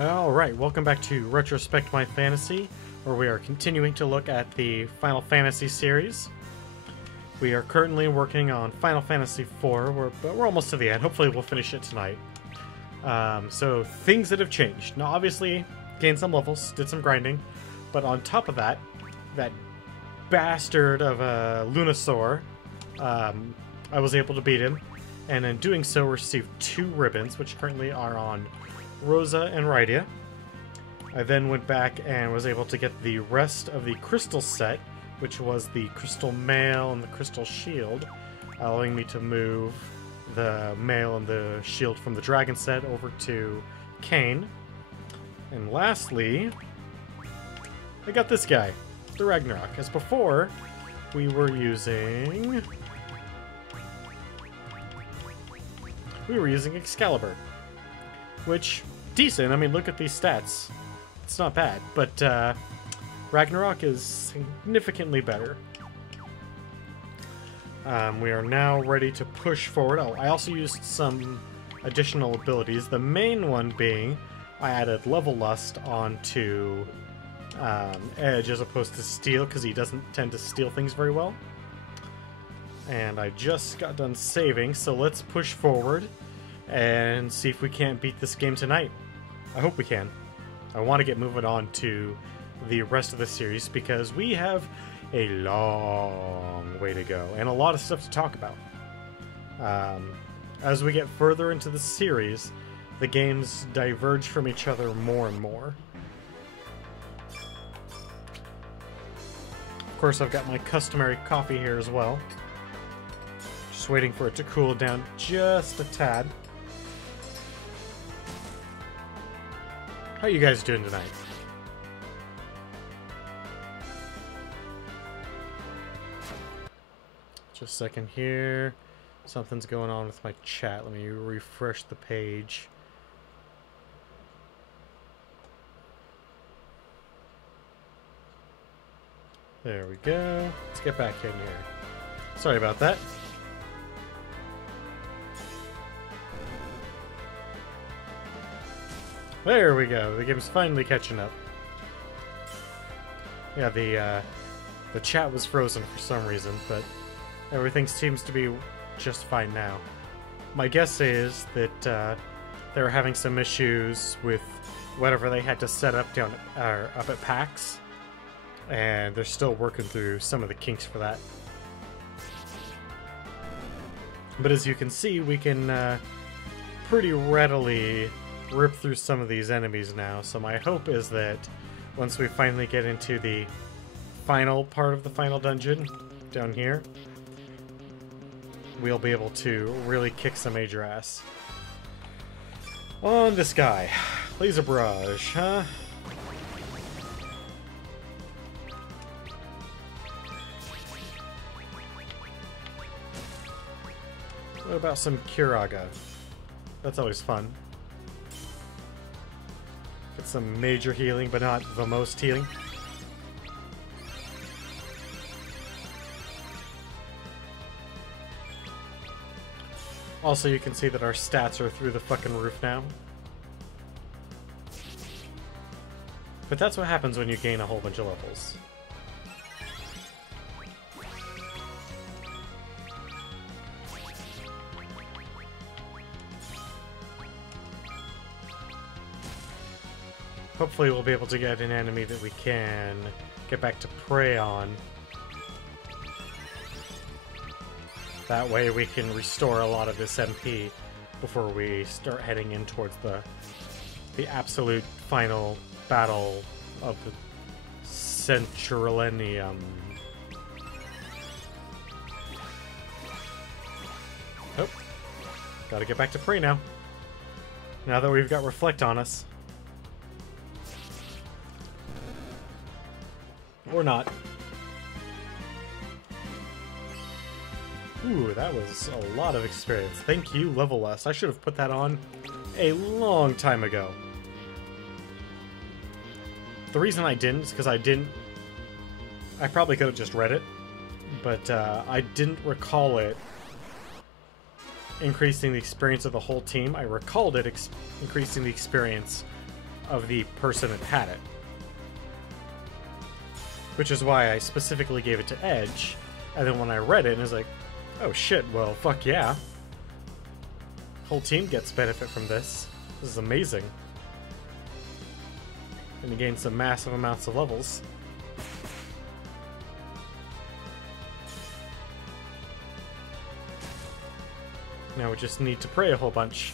Alright, welcome back to Retrospect My Fantasy, where we are continuing to look at the Final Fantasy series. We are currently working on Final Fantasy IV, but we're almost to the end. Hopefully we'll finish it tonight. So, things that have changed. Now, obviously, gained some levels, did some grinding, but on top of that, that bastard of a Lunasaur, I was able to beat him, and in doing so received 2 ribbons, which currently are on Rosa and Rydia. I then went back and was able to get the rest of the crystal set, which was the crystal mail and the crystal shield, allowing me to move the mail and the shield from the dragon set over to Kain. And lastly, I got this guy, the Ragnarok. As before, we were using Excalibur, which, decent. I mean, look at these stats. It's not bad, but Ragnarok is significantly better. We are now ready to push forward. Oh, I also used some additional abilities. The main one being I added Level Lust onto Edge as opposed to Steel, because he doesn't tend to steal things very well. And I just got done saving, so let's push forward and see if we can't beat this game tonight. I hope we can. I want to get moving on to the rest of the series because we have a long way to go and a lot of stuff to talk about. As we get further into the series, the games diverge from each other more and more. Of course, I've got my customary coffee here as well. Just waiting for it to cool down just a tad. How are you guys doing tonight? Just a second here. Something's going on with my chat. Let me refresh the page. There we go. Let's get back in here. Sorry about that. There we go. The game's finally catching up. Yeah, the chat was frozen for some reason, but everything seems to be just fine now. My guess is that they were having some issues with whatever they had to set up down up at PAX, and they're still working through some of the kinks for that. But as you can see, we can pretty readily rip through some of these enemies now, so my hope is that once we finally get into the final part of the final dungeon down here, we'll be able to really kick some major ass. On this guy, Laser Barrage, huh? What about some Curaga? That's always fun. Get some major healing, but not the most healing. Also, you can see that our stats are through the fucking roof now. But that's what happens when you gain a whole bunch of levels. Hopefully we'll be able to get an enemy that we can get back to prey on. That way we can restore a lot of this MP before we start heading in towards the absolute final battle of the Centurlenium. Oh, gotta get back to prey now. Now that we've got Reflect on us. Or not. Ooh, that was a lot of experience. Thank you, Level Lust. I should have put that on a long time ago. The reason I didn't is because I probably could have just read it, but I didn't recall it increasing the experience of the whole team. I recalled it increasing the experience of the person that had it. Which is why I specifically gave it to Edge, and then when I read it, I was like, oh shit, well, fuck yeah. Whole team gets benefit from this. This is amazing. And you gain some massive amounts of levels. Now we just need to pray a whole bunch.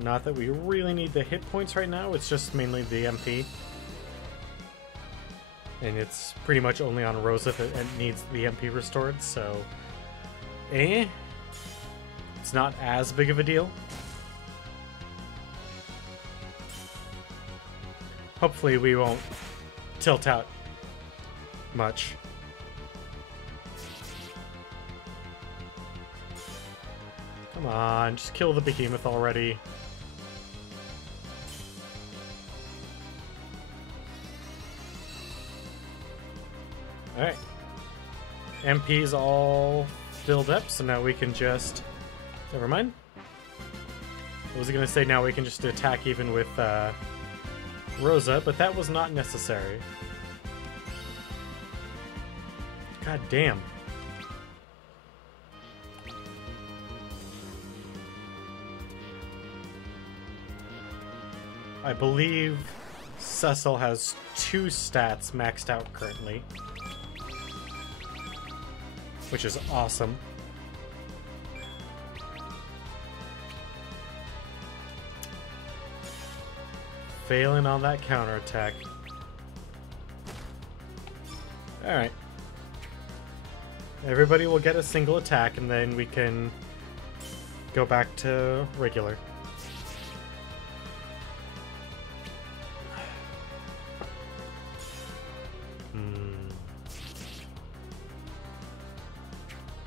Not that we really need the hit points right now, it's just mainly the MP. And it's pretty much only on Rosa that it needs the MP restored, so... It's not as big of a deal. Hopefully we won't tilt out much. Come on, just kill the behemoth already. Alright. MP's all filled up, so now we can just... Never mind. I was gonna say now we can just attack even with Rosa, but that was not necessary. God damn. I believe Cecil has 2 stats maxed out currently, which is awesome. Failing on that counterattack. Alright. Everybody will get a single attack and then we can go back to regular.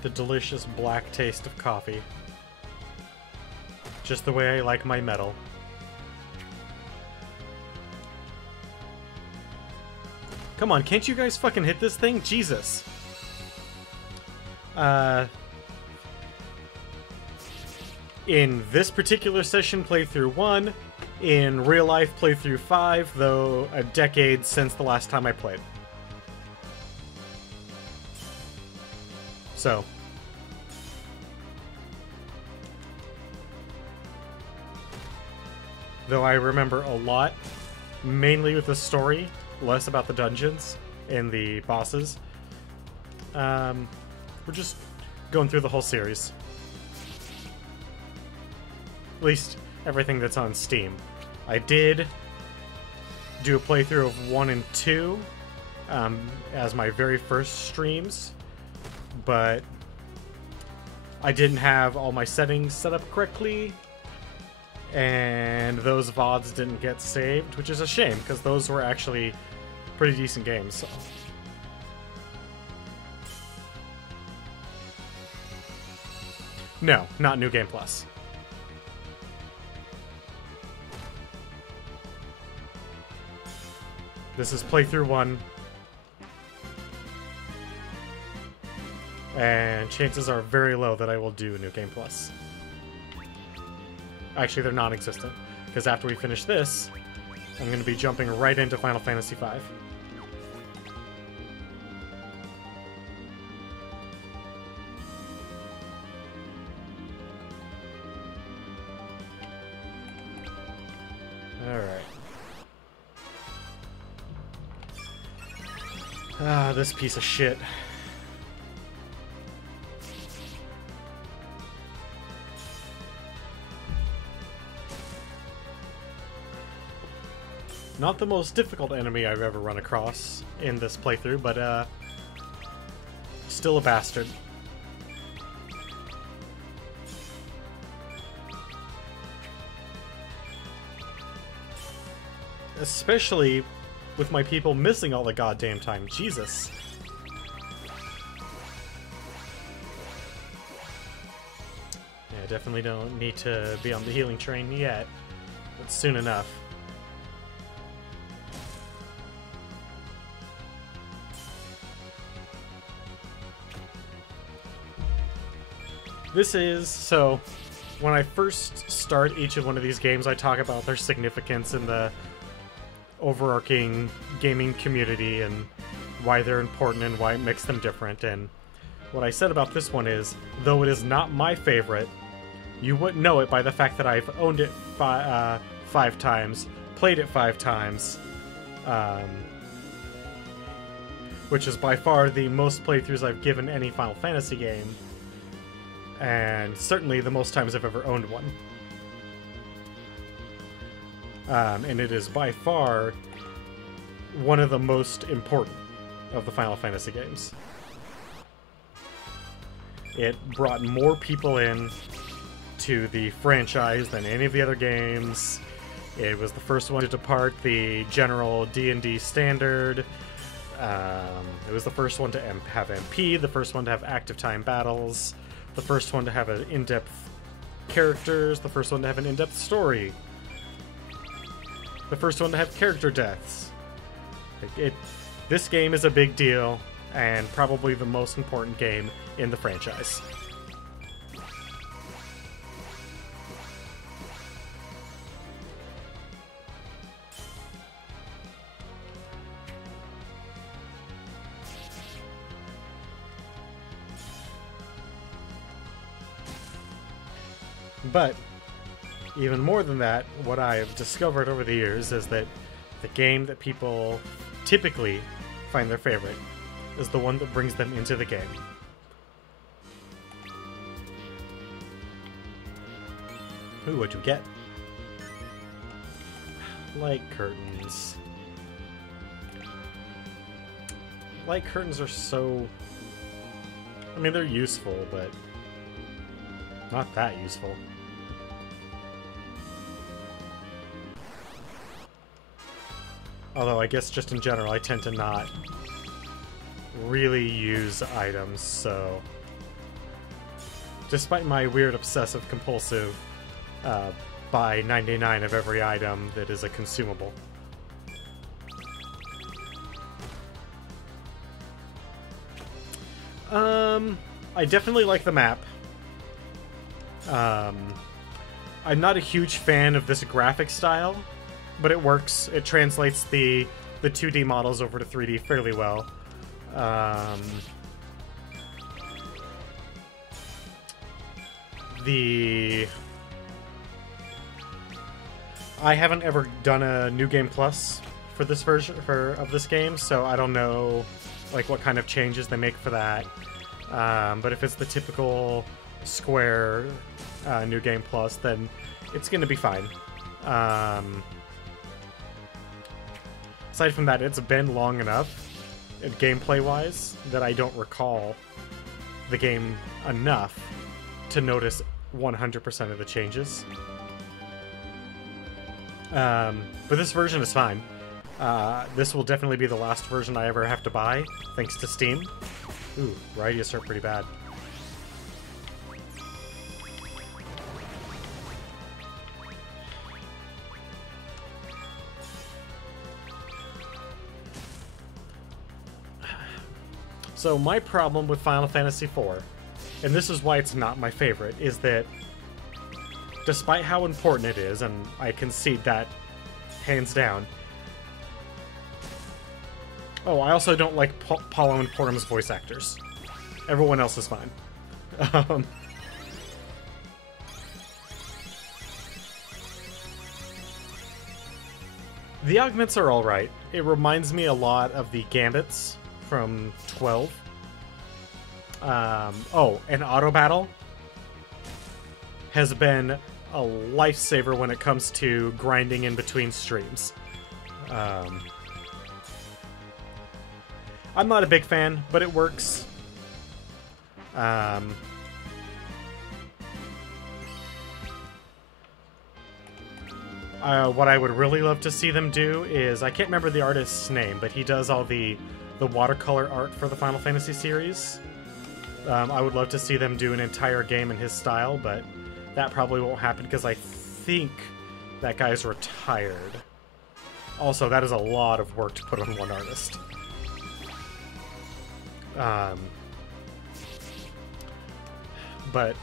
The delicious black taste of coffee. Just the way I like my metal. Come on, can't you guys fucking hit this thing? Jesus. In this particular session, playthrough 1. In real life, playthrough 5, though a decade since the last time I played. So. Though I remember a lot, mainly with the story, less about the dungeons and the bosses. We're just going through the whole series. At least everything that's on Steam. I did do a playthrough of 1 and 2 as my very first streams, but I didn't have all my settings set up correctly, and those VODs didn't get saved, which is a shame, because those were actually pretty decent games. So. No, not New Game Plus. This is playthrough 1. And chances are very low that I will do New Game Plus. Actually, they're non-existent, because after we finish this, I'm going to be jumping right into Final Fantasy V. Alright. Ah, this piece of shit. Not the most difficult enemy I've ever run across in this playthrough, but still a bastard. Especially with my people missing all the goddamn time. Jesus. Yeah, definitely don't need to be on the healing train yet, but soon enough. This is, so, when I first start each of one of these games, I talk about their significance in the overarching gaming community and why they're important and why it makes them different. And what I said about this one is, though it is not my favorite, you wouldn't know it by the fact that I've owned it 5 times, played it 5 times, which is by far the most playthroughs I've given any Final Fantasy game, and certainly the most times I've ever owned one. And it is by far one of the most important of the Final Fantasy games. It brought more people in to the franchise than any of the other games. It was the first one to depart the general D&D standard. It was the first one to have MP, the first one to have active time battles, the first one to have an in-depth characters, the first one to have an in-depth story, the first one to have character deaths. This game is a big deal, and probably the most important game in the franchise. But even more than that, what I have discovered over the years is that the game that people typically find their favorite is the one that brings them into the game. Ooh, what'd you get? Light curtains. Light curtains are so... I mean, they're useful, but not that useful. Although I guess just in general, I tend to not really use items, so... Despite my weird obsessive-compulsive buy 99 of every item that is a consumable. I definitely like the map. I'm not a huge fan of this graphic style, but it works. It translates the 2D models over to 3D fairly well. I haven't ever done a New Game Plus for this version of this game, so I don't know like what kind of changes they make for that. But if it's the typical Square New Game Plus, then it's going to be fine. Aside from that, it's been long enough, gameplay-wise, that I don't recall the game enough to notice 100% of the changes. But this version is fine. This will definitely be the last version I ever have to buy, thanks to Steam. Ooh, Radius are pretty bad. So my problem with Final Fantasy IV, and this is why it's not my favorite, is that despite how important it is, and I concede that hands down. Oh, I also don't like Paulo and Portum's voice actors. Everyone else is fine. The augments are alright. It reminds me a lot of the Gambits from 12. Oh, and auto battle has been a lifesaver when it comes to grinding in between streams. I'm not a big fan, but it works. What I would really love to see them do is, I can't remember the artist's name, but he does all the watercolor art for the Final Fantasy series. I would love to see them do an entire game in his style, but that probably won't happen because I think that guy's retired. Also, that is a lot of work to put on one artist. But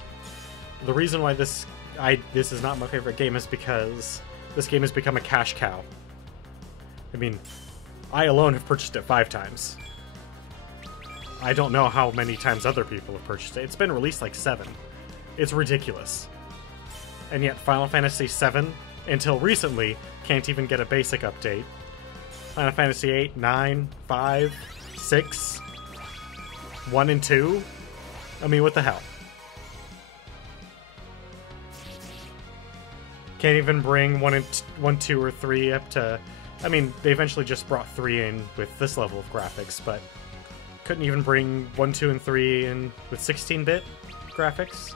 the reason why this is not my favorite game is because this game has become a cash cow. I mean, I alone have purchased it 5 times. I don't know how many times other people have purchased it. It's been released like 7. It's ridiculous. And yet Final Fantasy VII, until recently, can't even get a basic update. Final Fantasy 8, 9, 5, 6, 1 and 2? I mean, what the hell? Can't even bring 1, 2, or 3 up to... I mean, they eventually just brought 3 in with this level of graphics, but couldn't even bring 1, 2, and 3 in with 16-bit graphics.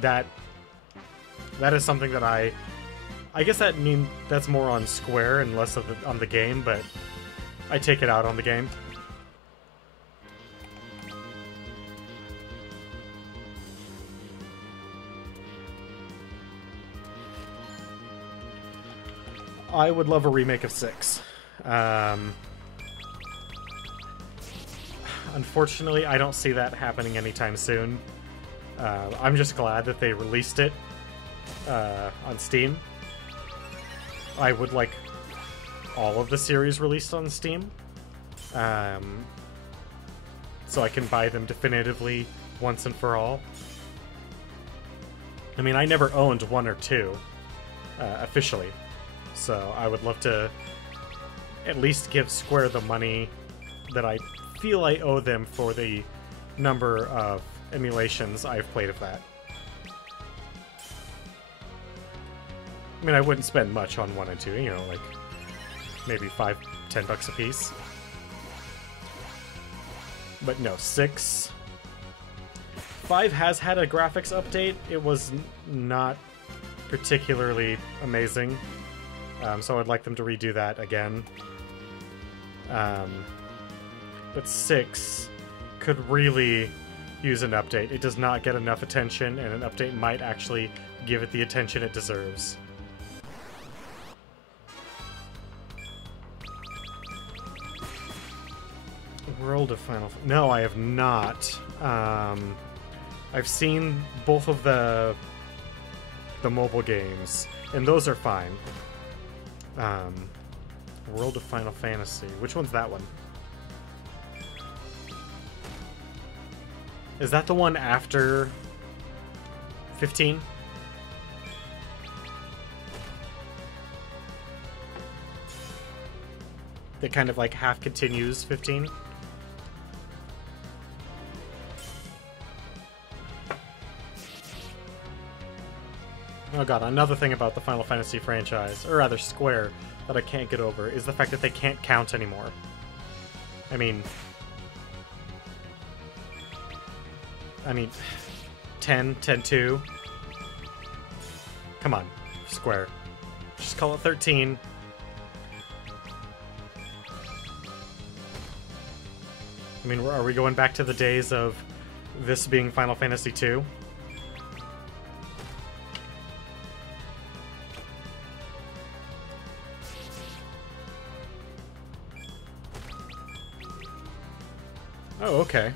That is something that I guess that's more on Square and less on the game, but I take it out on the game. I would love a remake of 6. Unfortunately, I don't see that happening anytime soon. I'm just glad that they released it on Steam. I would like all of the series released on Steam, so I can buy them definitively once and for all. I mean, I never owned 1 or 2 officially, so I would love to at least give Square the money that I feel I owe them for the number of emulations I've played of that. I mean, I wouldn't spend much on 1 and 2, you know, like maybe $5, $10 a piece. But no, 6. 5 has had a graphics update. It was not particularly amazing, so I'd like them to redo that again. But 6 could really use an update. It does not get enough attention, and an update might actually give it the attention it deserves. World of Final... No, I have not. I've seen both of the mobile games, and those are fine. World of Final Fantasy. Which one's that one? Is that the one after 15? That kind of like half continues 15? Oh god, another thing about the Final Fantasy franchise, or rather Square, that I can't get over is the fact that they can't count anymore. I mean, 10, 10-2. Come on, Square. Just call it 13. I mean, are we going back to the days of this being Final Fantasy II? Oh, okay.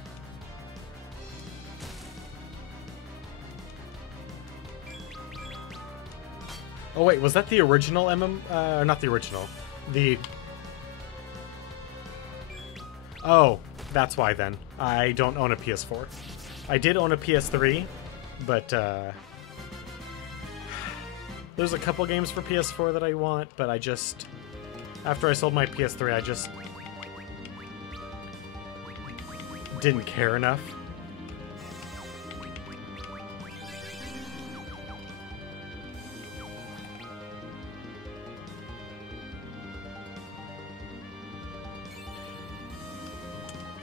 Oh wait, was that the original not the original. The... Oh, that's why then. I don't own a PS4. I did own a PS3, but there's a couple games for PS4 that I want, but I just... After I sold my PS3, I just didn't care enough.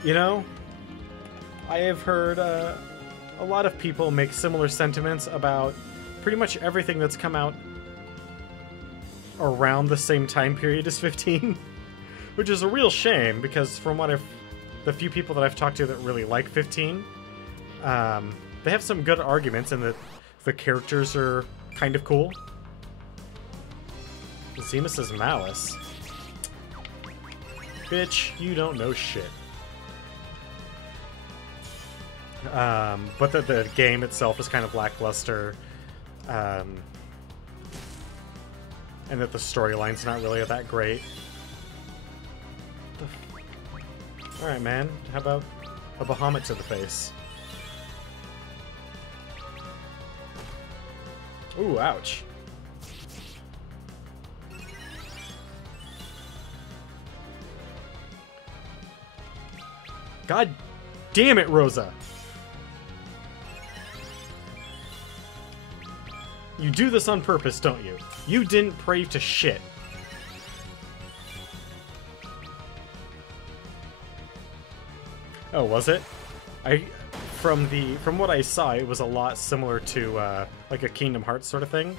You know, I have heard a lot of people make similar sentiments about pretty much everything that's come out around the same time period as 15, which is a real shame because from what the few people that I've talked to that really like 15, they have some good arguments and the characters are kind of cool. Zemus's Malice. Bitch, you don't know shit. But the game itself is kind of lackluster. and that the storyline's not really that great. Alright, man. How about a Bahamut to the face? Ooh, ouch. God damn it, Rosa! You do this on purpose, don't you? You didn't pray to shit. Oh, was it? From what I saw, it was a lot similar to like a Kingdom Hearts sort of thing,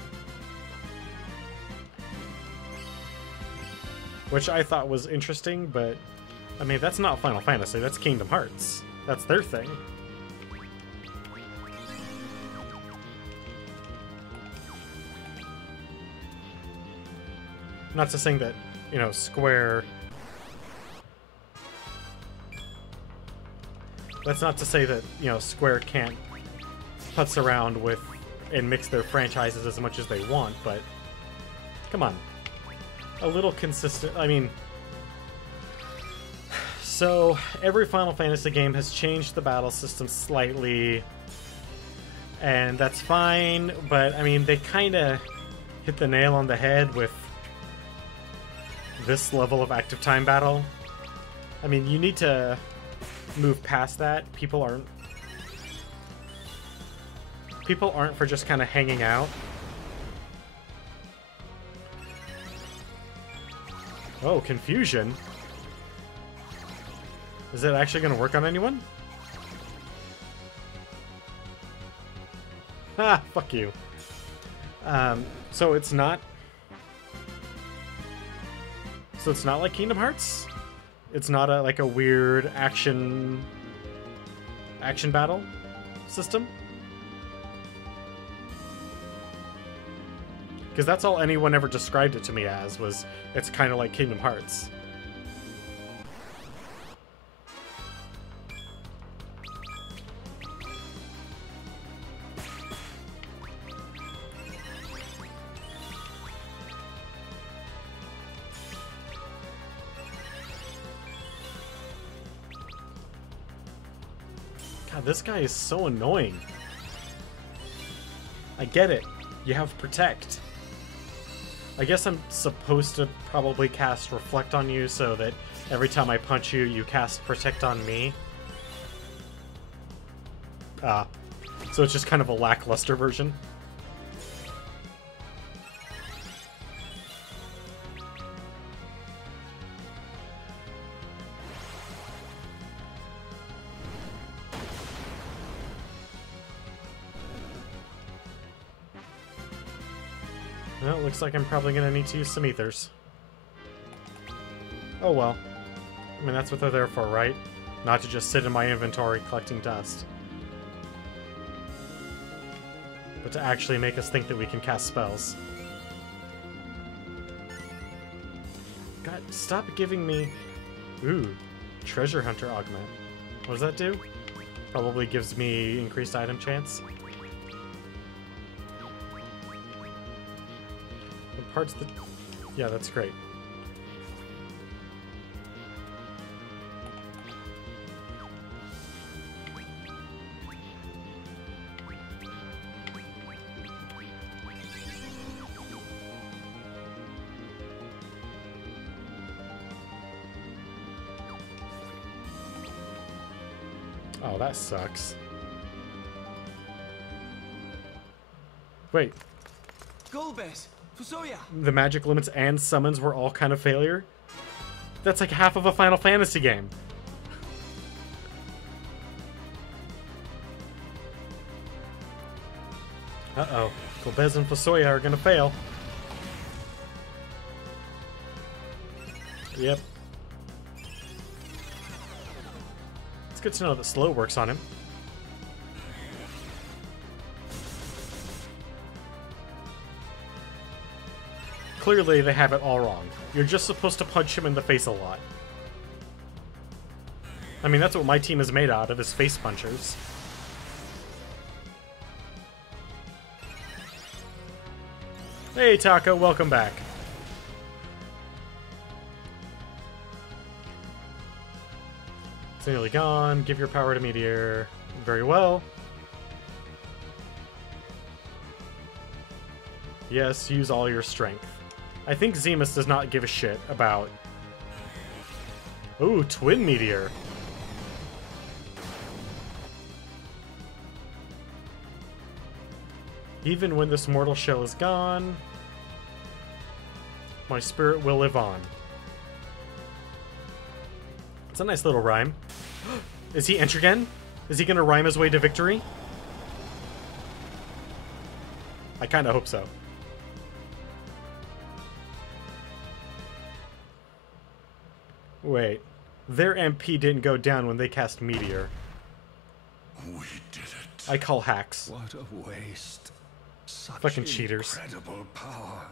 which I thought was interesting. But I mean, that's not Final Fantasy. That's Kingdom Hearts. That's their thing. Not to say that, you know, Square... That's not to say that, you know, Square can't putz around with and mix their franchises as much as they want, but... Come on. A little consistent... I mean... So, every Final Fantasy game has changed the battle system slightly, and that's fine, but, I mean, they kinda hit the nail on the head with this level of active time battle. I mean, you need to move past that. People aren't for just kind of hanging out. Oh, confusion. Is it actually going to work on anyone? Ha! Fuck you. So it's not... So it's not like Kingdom Hearts? It's not like a weird action battle system? Because that's all anyone ever described it to me as, was it's kind of like Kingdom Hearts. God, this guy is so annoying. I get it. You have Protect. I guess I'm supposed to probably cast Reflect on you so that every time I punch you, you cast Protect on me. So it's just kind of a lackluster version. Well, looks like I'm probably gonna need to use some ethers. Oh well. I mean, that's what they're there for, right? Not to just sit in my inventory collecting dust. But to actually make us think that we can cast spells. God, stop giving me... Ooh, Treasure Hunter Augment. What does that do? Probably gives me increased item chance. Parts that... Yeah, that's great. Oh, that sucks. Wait. Golbez! Fusoya! The magic limits and summons were all kind of failure? That's like half of a Final Fantasy game. Uh-oh. Golbez and Fusoya are gonna fail. Yep. It's good to know that slow works on him. Clearly, they have it all wrong. You're just supposed to punch him in the face a lot. I mean, that's what my team is made out of, is face punchers. Hey, Taco, welcome back. It's nearly gone. Give your power to Meteor. Very well. Yes, use all your strength. I think Zemus does not give a shit about... Ooh, Twin Meteor. Even when this mortal shell is gone, my spirit will live on. It's a nice little rhyme. Is he Entrogen? Is he gonna rhyme his way to victory? I kinda hope so. Wait. Their MP didn't go down when they cast Meteor. We did it. I call hacks. What a waste. Such Fucking cheaters. Incredible power,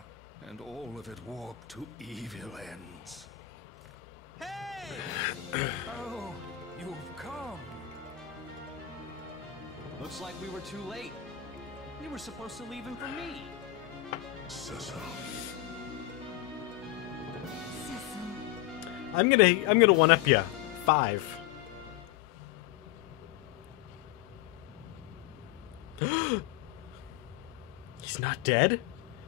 and all of it warped to evil ends. Hey! Oh, you've come. Looks like we were too late. You were supposed to leave him for me. Cecil. I'm gonna one-up ya. 5. He's not dead?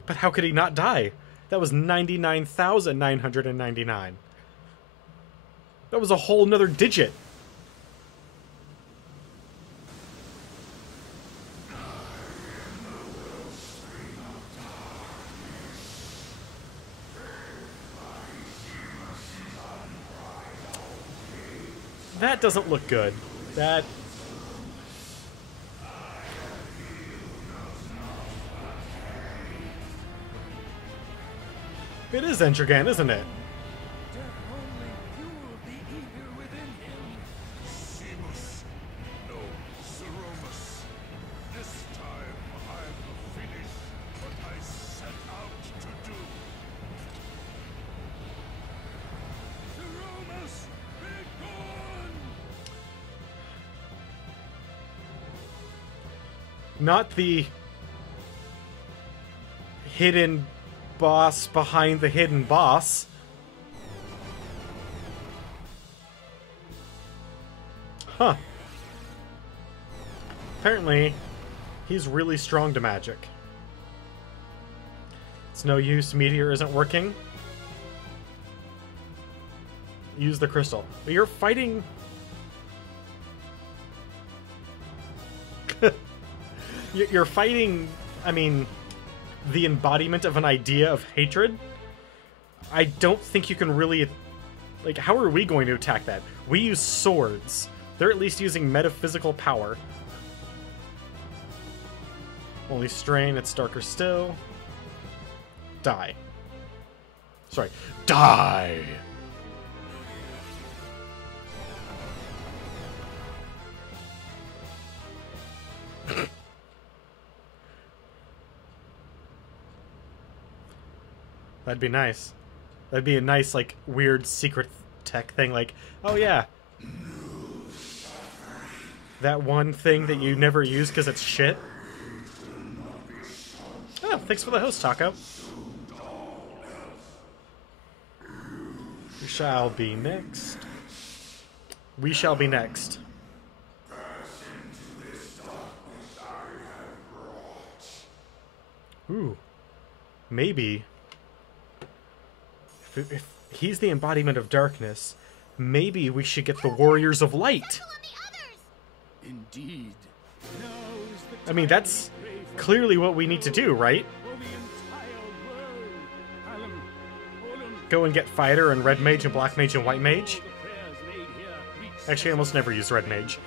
But how could he not die? That was 99,999. That was a whole nother digit. That doesn't look good. That... It is Entrogen, isn't it? Seamus. No, Zeromus. This time I'll finish what I set out to do. Zeromus, be gone! Not the hidden boss behind the hidden boss. Huh. Apparently, he's really strong to magic. It's no use, Meteor isn't working. Use the crystal. But you're fighting... You're fighting, I mean, the embodiment of an idea of hatred. I don't think you can really... Like, how are we going to attack that? We use swords. They're at least using metaphysical power. Only strain, it's darker still. Die. Sorry. Die! That'd be nice. That'd be a nice, like, weird secret tech thing, like, oh yeah. That one thing that you never use because it's shit. Oh, thanks for the host, Taco. We shall be next. We shall be next. Ooh. Maybe... If he's the embodiment of darkness, maybe we should get the Warriors of Light. Indeed. I mean, that's clearly what we need to do, right? Go and get Fighter and Red Mage and Black Mage and White Mage. Actually, I almost never use Red Mage.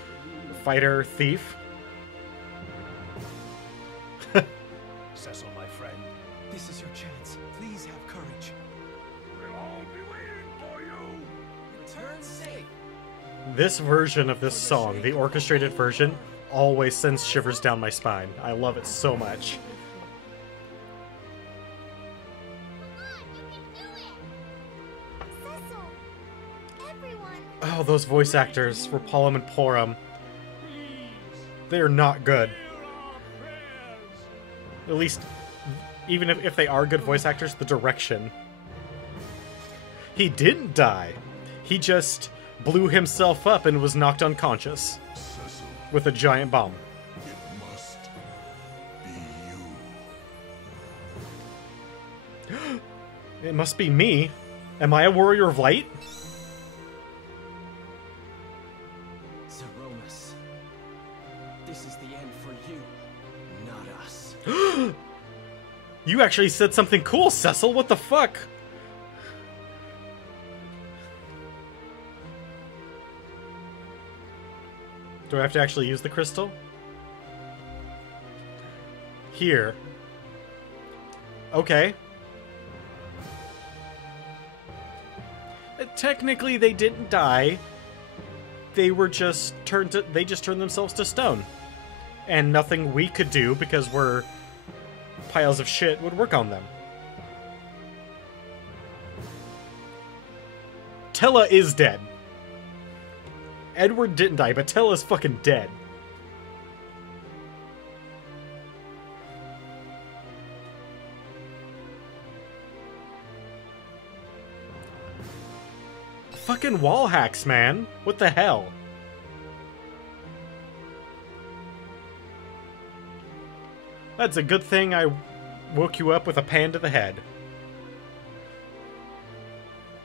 Fighter, Thief. Cecil, my friend. This is your chance. Please have courage. We'll all be waiting for you. Return safe. This version of this song, the orchestrated version, always sends shivers down my spine. I love it so much. Oh, those voice actors for Pollum and Porum. They're not good. At least, even if they are good voice actors, the direction. He didn't die. He just blew himself up and was knocked unconscious Cecil, with a giant bomb. it must be you. It must be me. Am I a warrior of light? Zeromus. This is the end for you, not us. You actually said something cool, Cecil. What the fuck? Do I have to actually use the crystal? Here. Okay. Technically, they didn't die. They were just they just turned themselves to stone. And nothing we could do, because we're piles of shit, would work on them. Tella is dead. Edward didn't die, but Tella's fucking dead. Fucking wall hacks, man. What the hell? That's a good thing I woke you up with a pan to the head.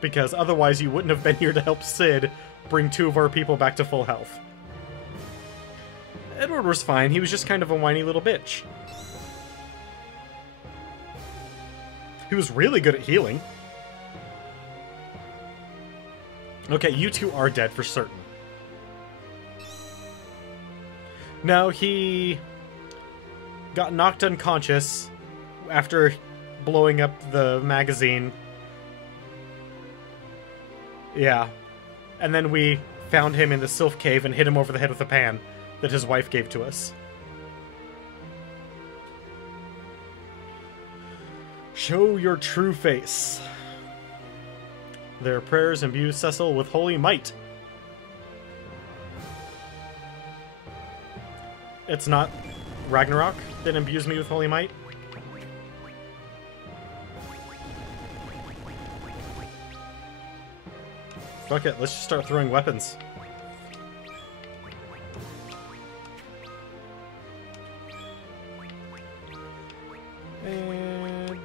Because otherwise you wouldn't have been here to help Sid bring 2 of our people back to full health. Edward was fine, he was just kind of a whiny little bitch. He was really good at healing. Okay, you 2 are dead for certain. No, he got knocked unconscious after blowing up the magazine. Yeah. And then we found him in the Sylph Cave and hit him over the head with a pan that his wife gave to us. Show your true face. Their prayers imbue Cecil with holy might. It's not Ragnarok that imbues me with holy might. Fuck it, let's just start throwing weapons. And...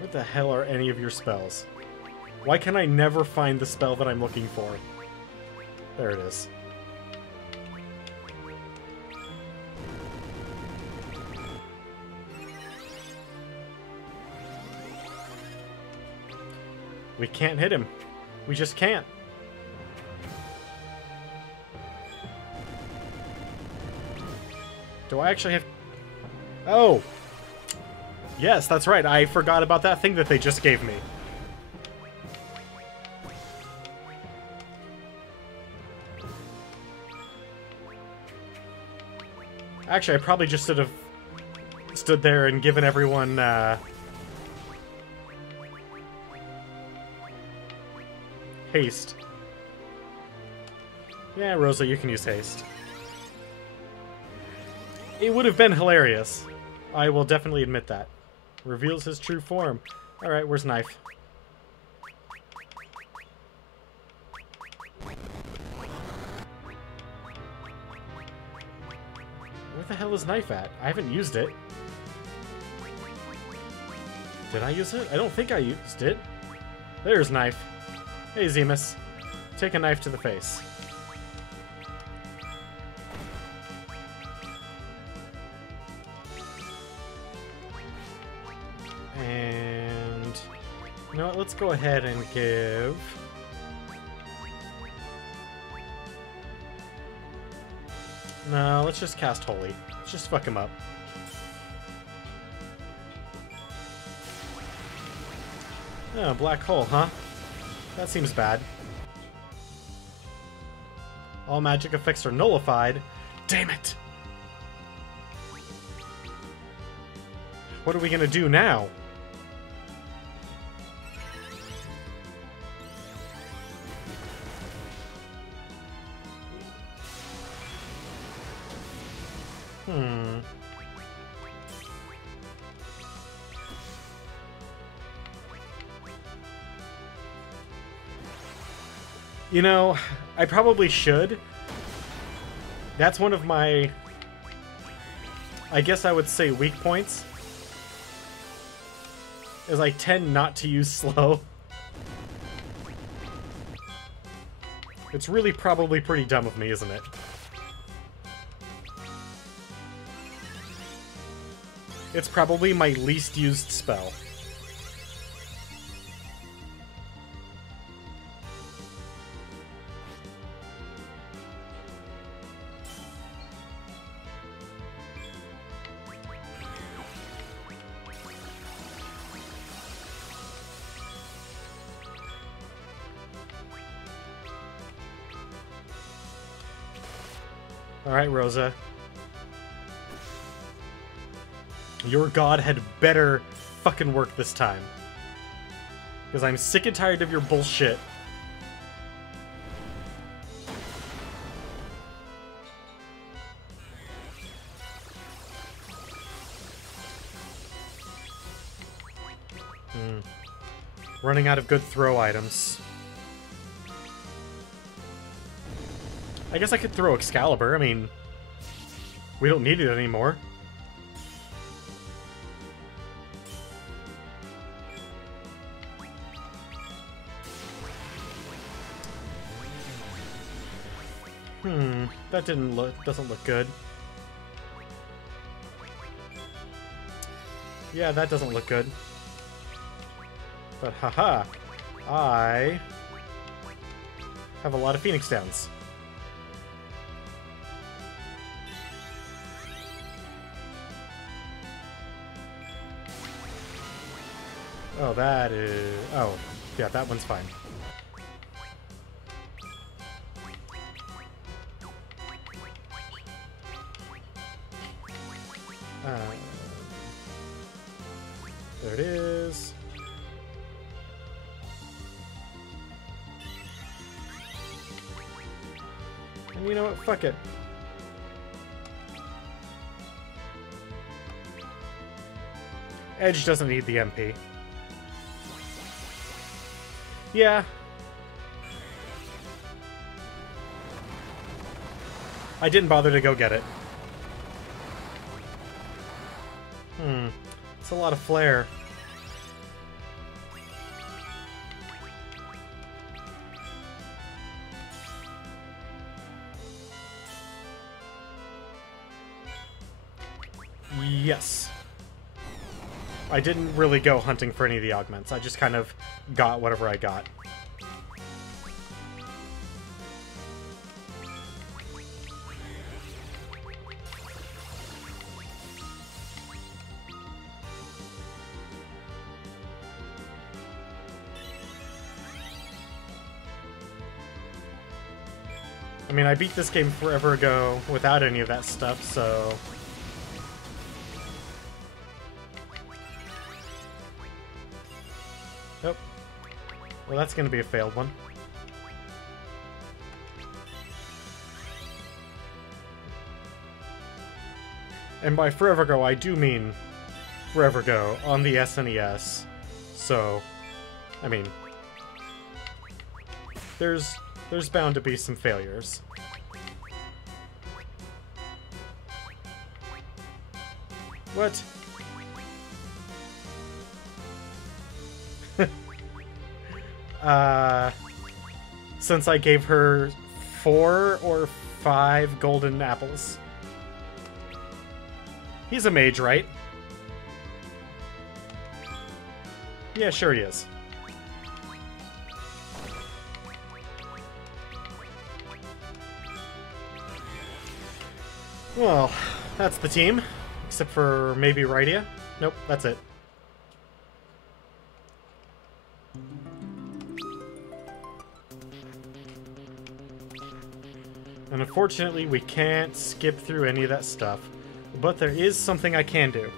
what the hell are any of your spells? Why can I never find the spell that I'm looking for? There it is. We can't hit him. We just can't. Do I actually have... oh! Yes, that's right. I forgot about that thing that they just gave me. Actually, I probably just should have stood there and given everyone, haste. Yeah, Rosa, you can use haste. It would have been hilarious. I will definitely admit that. Reveals his true form. Alright, where's Knife? Where the hell is Knife at? I haven't used it. Did I use it? I don't think I used it. There's Knife. Hey, Zemus. Take a knife to the face. And... you know what? Let's go ahead and give... no, let's just cast Holy. Let's just fuck him up. Oh, black hole, huh? That seems bad. All magic effects are nullified. Damn it! What are we gonna do now? You know, I probably should. That's one of my, I guess I would say, weak points. Is I tend not to use slow. It's really probably pretty dumb of me, isn't it? It's probably my least used spell. Alright, Rosa. Your god had better fucking work this time. Because I'm sick and tired of your bullshit. Running out of good throw items. I guess I could throw Excalibur. I mean, we don't need it anymore. That doesn't look good. Yeah, that doesn't look good. But haha, I have a lot of Phoenix Downs. Oh, that is... Oh, yeah, that one's fine. There it is. And you know what? Fuck it. Edge doesn't need the MP. Yeah. I didn't bother to go get it. It's a lot of flare. Yes. I didn't really go hunting for any of the augments. I just kind of got whatever I got. I mean, I beat this game forever ago without any of that stuff, so... Nope. Well, that's gonna be a failed one. And by forever ago, I do mean forever ago on the SNES. So, I mean... There's bound to be some failures. What? Since I gave her 4 or 5 golden apples. He's a mage, right? Yeah, sure he is. Well, that's the team. Except for maybe Rydia. Nope, that's it. And unfortunately, we can't skip through any of that stuff. But there is something I can do.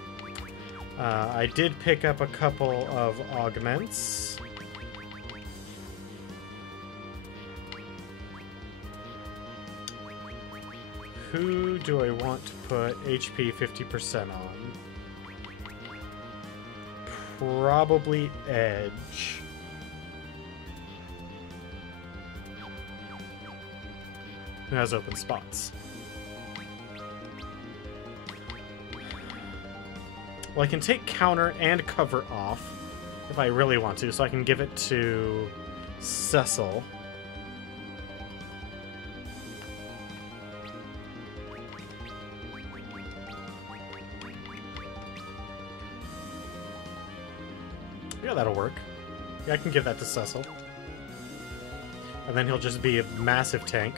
I did pick up a couple of augments. Who do I want to put HP 50% on? Probably Edge. who has open spots. Well, I can take counter and cover off if I really want to, so I can give it to Cecil. Yeah, that'll work. Yeah, I can give that to Cecil. And then he'll just be a massive tank.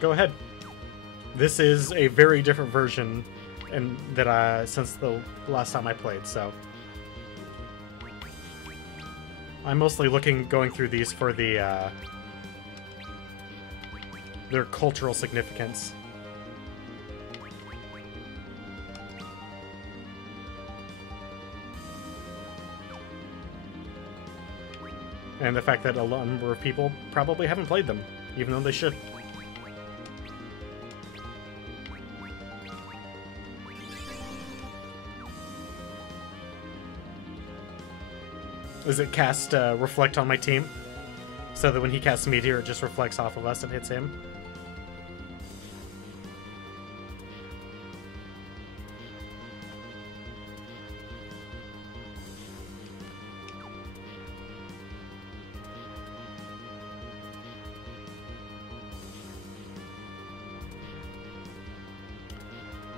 Go ahead. This is a very different version and since the last time I played, so I'm mostly going through these for their cultural significance. And the fact that a number of people probably haven't played them, even though they should. Does it cast Reflect on my team? So that when he casts Meteor, it just reflects off of us and hits him?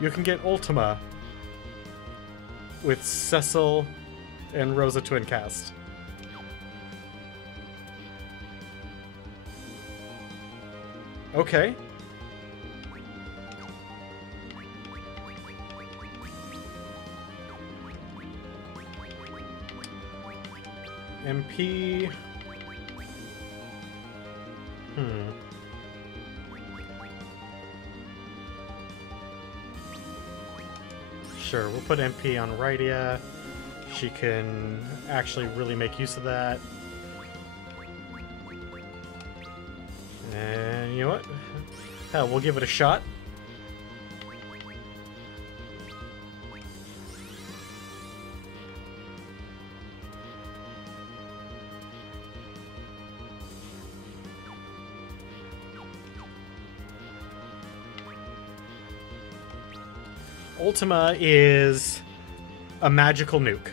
You can get Ultima with Cecil and Rosa Twin Cast. Okay. MP. Sure, we'll put MP on Rydia. She can actually really make use of that. And you know what? Hell, we'll give it a shot. Ultima is a magical nuke.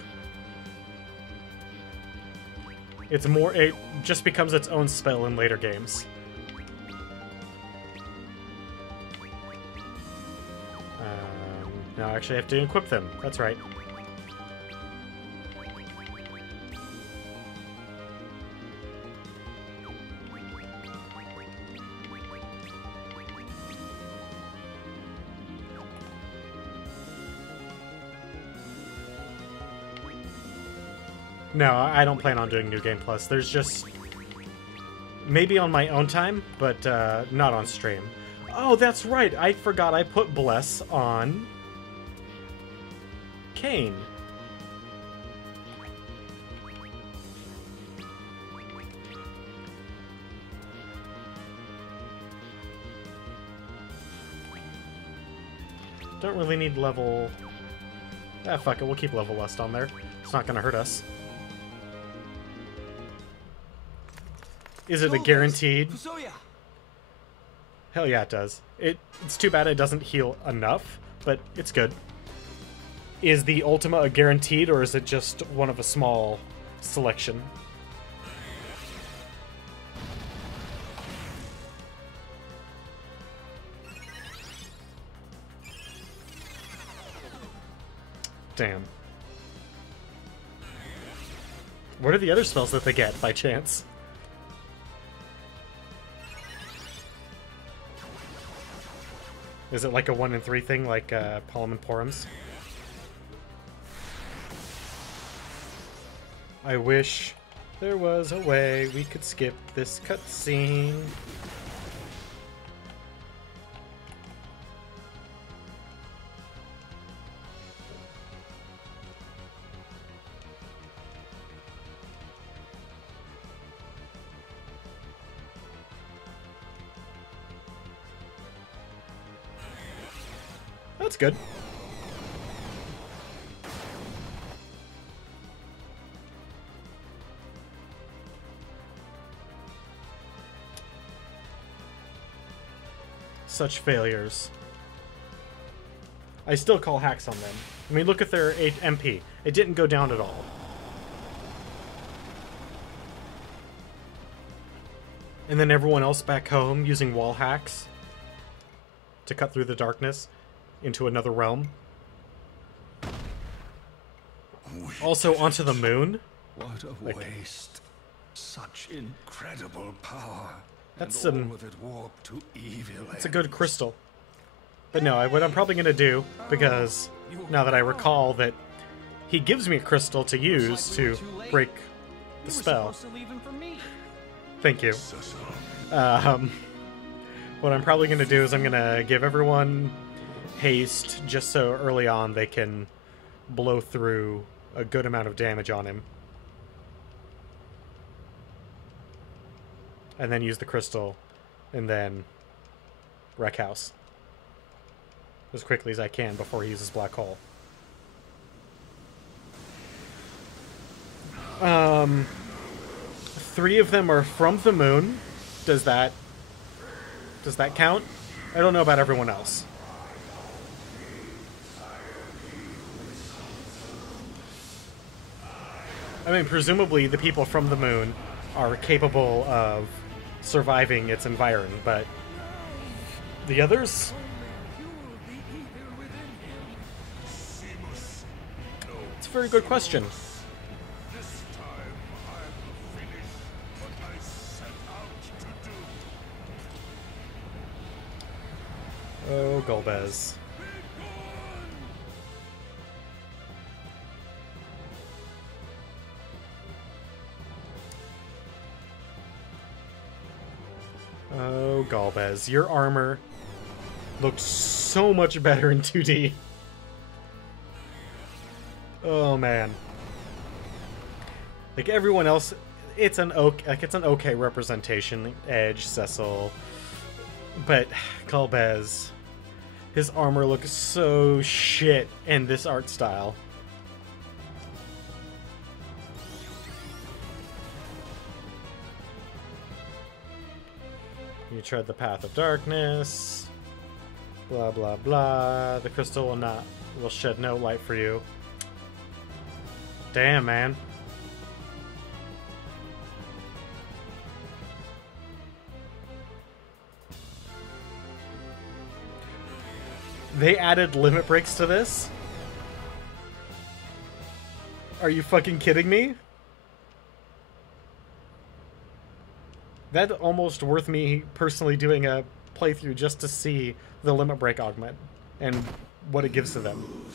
It just becomes its own spell in later games. Now I actually have to equip them. That's right. No, I don't plan on doing New Game Plus. There's just... maybe on my own time, but not on stream. Oh, that's right! I forgot I put Bless on... Kain. Don't really need level... Ah, fuck it, we'll keep level Lust on there. It's not gonna hurt us. Is it a guaranteed? Hell yeah, it does. It's too bad it doesn't heal enough, but it's good. Is the Ultima a guaranteed, or is it just one of a small selection? Damn. What are the other spells that they get, by chance? Is it like a 1 in 3 thing, like Palom and Porums? I wish there was a way we could skip this cutscene. That's good. Such failures. I still call hacks on them. I mean, look at their MP. It didn't go down at all. And then everyone else back home using wall hacks to cut through the darkness into another realm. Also onto the moon. What a waste. Such incredible power. That's and all of it warped to evil. It's a good crystal. But no, what I'm probably going to do, because now that I recall that he gives me a crystal to use to break the spell. Thank you. What I'm probably going to do is I'm going to give everyone haste just so early on they can blow through a good amount of damage on him. And then use the crystal, and then wreck house as quickly as I can before he uses black hole. 3 of them are from the moon. Does that count? I don't know about everyone else. I mean, presumably the people from the moon are capable of surviving its environment, but the others? It's a very good question. Oh, Golbez. Oh, Golbez, your armor looks so much better in 2D. Oh man. Like everyone else, it's an okay representation. Edge, Cecil, but Golbez, his armor looks so shit in this art style. You tread the path of darkness. Blah blah blah. The crystal will shed no light for you. Damn, man. They added limit breaks to this? Are you fucking kidding me? That's almost worth me personally doing a playthrough just to see the limit break augment and what it gives to them.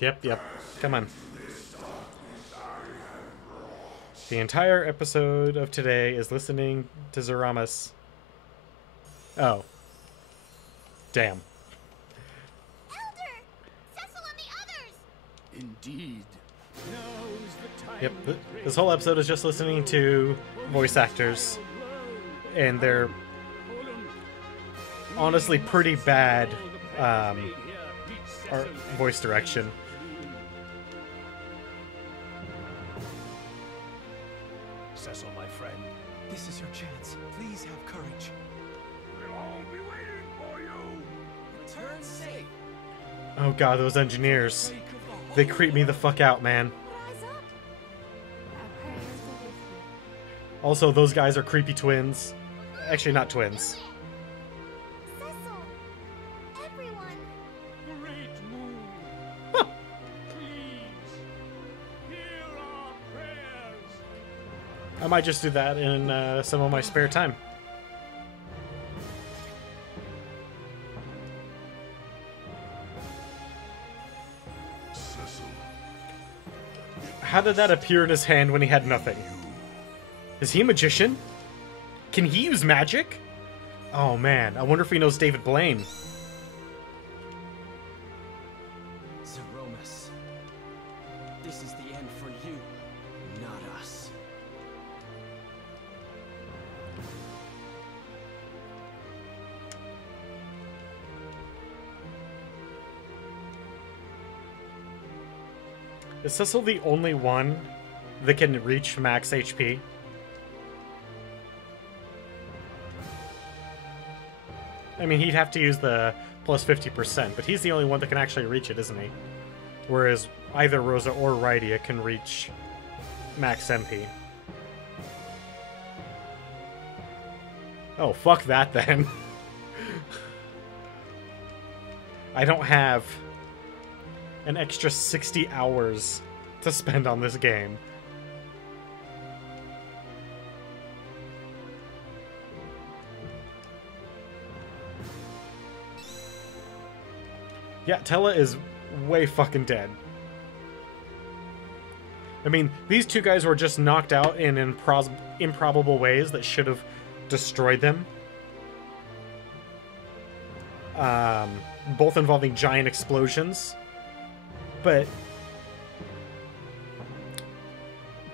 Yep. Come on. The entire episode of today is listening to Zeramus. Oh. Damn. Elder! Cecil and the others! Indeed. Yep, this whole episode is just listening to voice actors. And they're honestly pretty bad voice direction. Cecil, my friend, this is your chance. Please have courage. We'll all be waiting for you. Return safe. Oh god, those engineers. They creep me the fuck out, man. Rise up! Our prayers are with you. Also, those guys are creepy twins. Actually, not twins. Cecil! Everyone! Great moon. Please, hear our prayers. I might just do that in some of my spare time. How did that appear in his hand when he had nothing? Is he a magician? Can he use magic? Oh man, I wonder if he knows David Blaine. Is Cecil the only one that can reach max HP? I mean, he'd have to use the plus 50%, but he's the only one that can actually reach it, isn't he? Whereas either Rosa or Rydia can reach max MP. Oh, fuck that then. I don't have an extra 60 hours to spend on this game. Yeah, Tella is way fucking dead. I mean, these two guys were just knocked out in improbable ways that should have destroyed them. Both involving giant explosions. But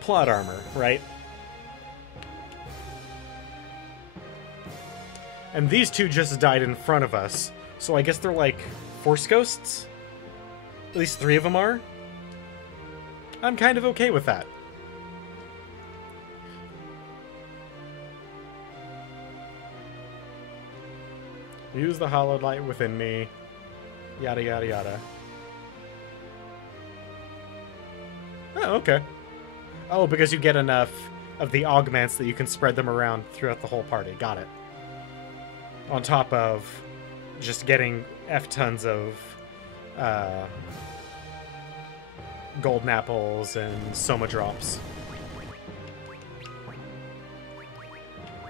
plot armor, right? And these two just died in front of us, so I guess they're like Force Ghosts? At least 3 of them are? I'm kind of okay with that. Use the hollow light within me. Yada yada yada. Oh, okay. Oh, because you get enough of the augments that you can spread them around throughout the whole party. Got it. On top of just getting F-tons of golden apples and Soma drops.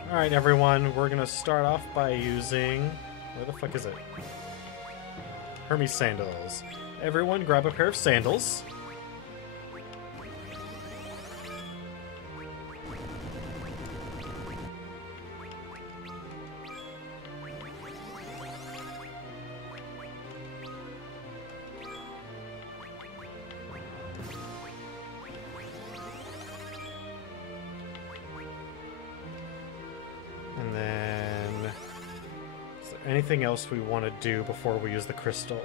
Alright, everyone. We're going to start off by using... Where the fuck is it? Hermes sandals. Everyone grab a pair of sandals. And then... Is there anything else we want to do before we use the crystal?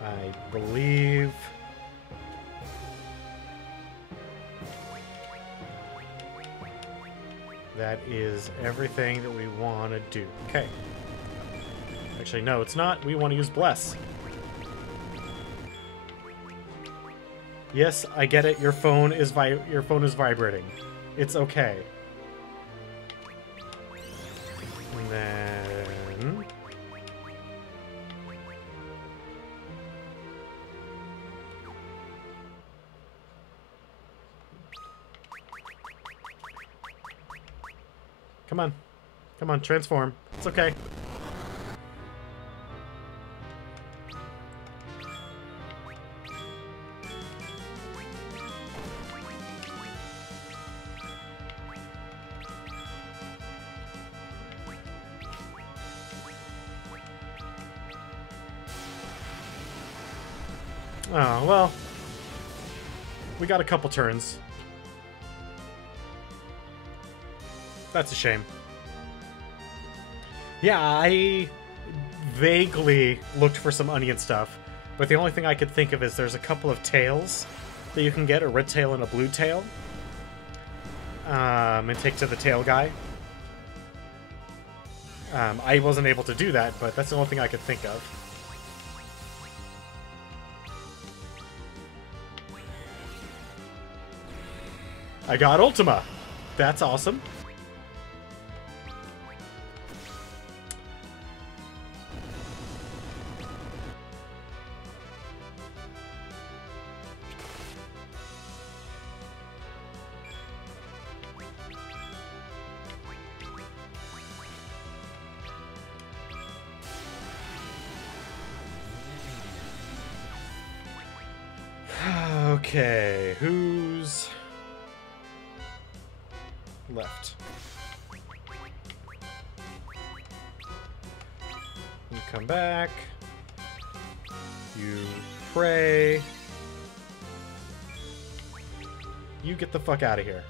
I believe... that is everything that we want to do. Okay. Actually, no, it's not. We want to use Bless. Yes, I get it. Your phone is vibrating. It's okay. And then... Come on. Come on, transform. It's okay. Oh, well. We got a couple turns. That's a shame. Yeah, I vaguely looked for some onion stuff, but the only thing I could think of is there's a couple of tails that you can get, a red tail and a blue tail. And take to the tail guy. I wasn't able to do that, but that's the only thing I could think of. I got Ultima. That's awesome. Okay, who's left? You come back. You pray. You get the fuck out of here.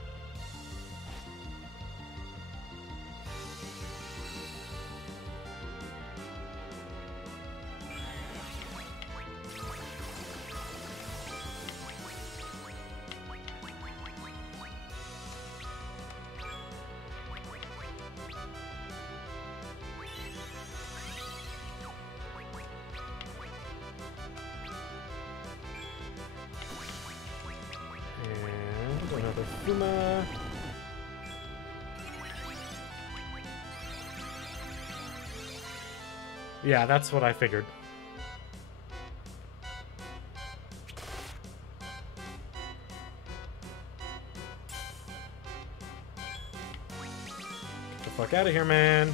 And another Fuma. Yeah, that's what I figured. Get the fuck out of here, man.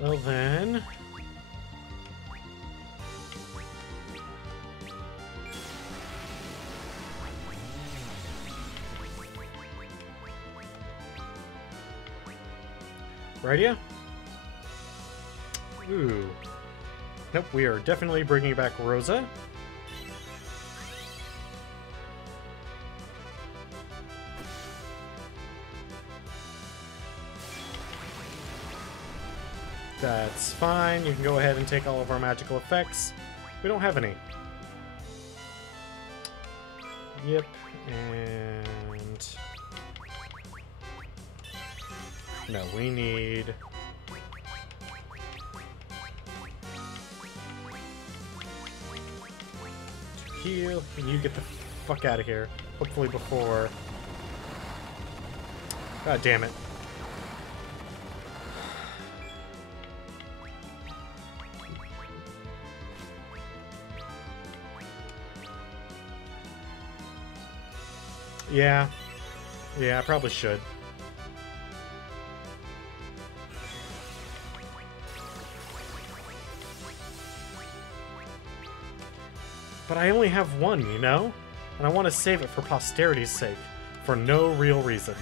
Well then... Right, yeah? Ooh. Nope, we are definitely bringing back Rosa. That's fine. You can go ahead and take all of our magical effects. We don't have any. Yep, and... No, we need... to heal. And you get the fuck out of here. Hopefully before... God damn it. Yeah. Yeah, I probably should. But I only have one, you know? And I want to save it for posterity's sake. For no real reason.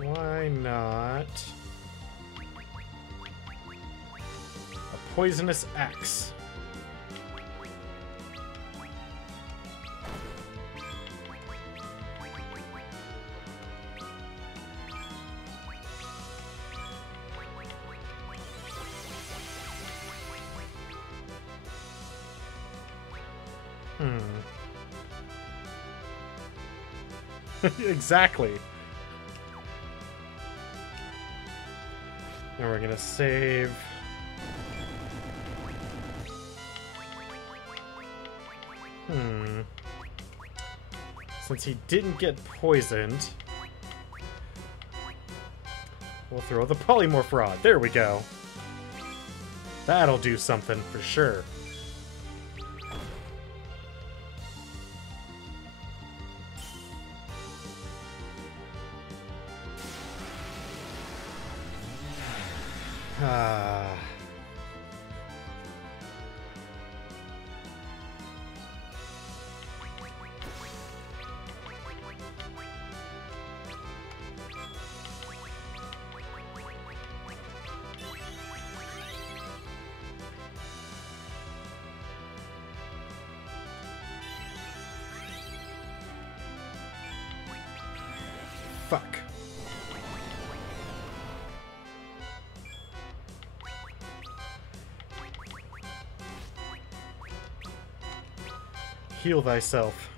Why not... a poisonous axe? Exactly. Now we're gonna save. Since he didn't get poisoned, we'll throw the polymorph rod. There we go. That'll do something for sure. Fuck. Heal thyself.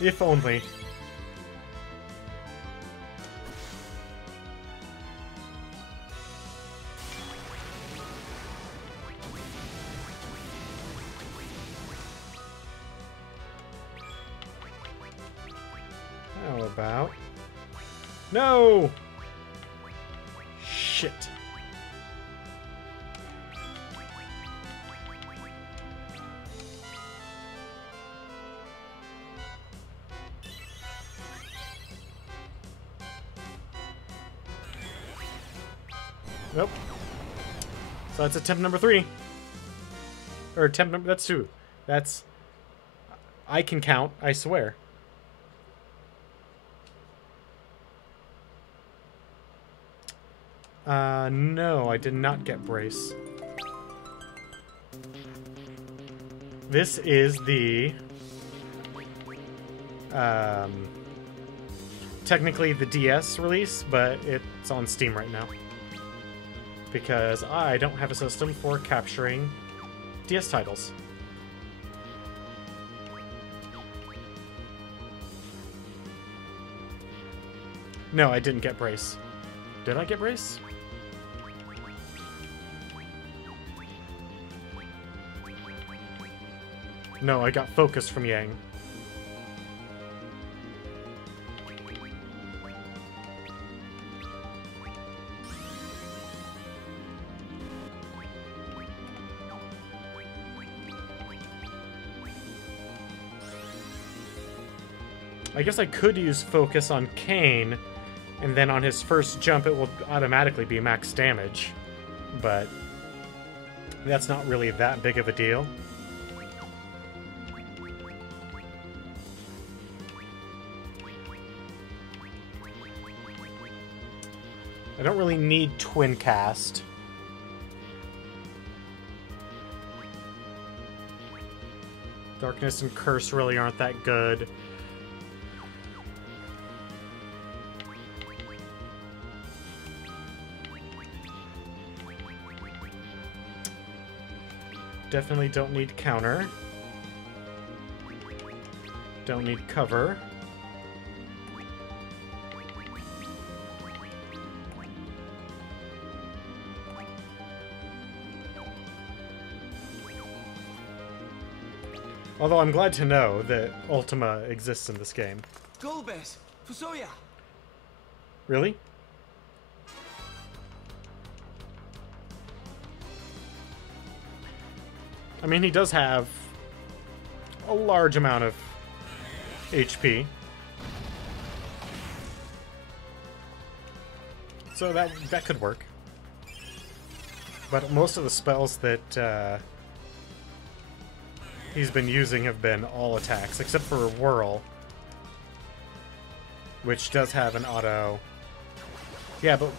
If only. How about... No! Shit. Nope. So that's attempt number 3. Or attempt number... That's 2. That's... I can count, I swear. No, I did not get brace. This is the... technically the DS release, but it's on Steam right now. Because I don't have a system for capturing DS titles. No, I didn't get Brace. Did I get Brace? No, I got Focus from Yang. I guess I could use Focus on Kane, and then on his first jump it will automatically be max damage. But that's not really that big of a deal. I don't really need Twin Cast. Darkness and Curse really aren't that good. Definitely don't need counter. Don't need cover. Although I'm glad to know that Ultima exists in this game. Golbez, Fusoya. Really? I mean, he does have a large amount of HP. So that could work. But most of the spells that he's been using have been all attacks, except for Whirl, which does have an auto. Yeah, but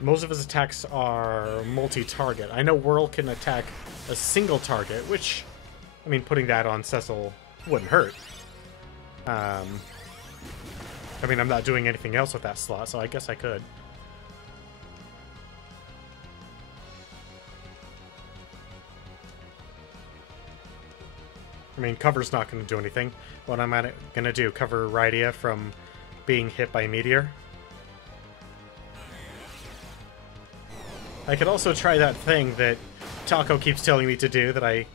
most of his attacks are multi-target. I know Whirl can attack a single target, which, I mean, putting that on Cecil wouldn't hurt. I mean, I'm not doing anything else with that slot, so I guess I could. I mean, cover's not going to do anything. What am I going to do? Cover Rydia from being hit by Meteor? I could also try that thing that Taco keeps telling me to do that I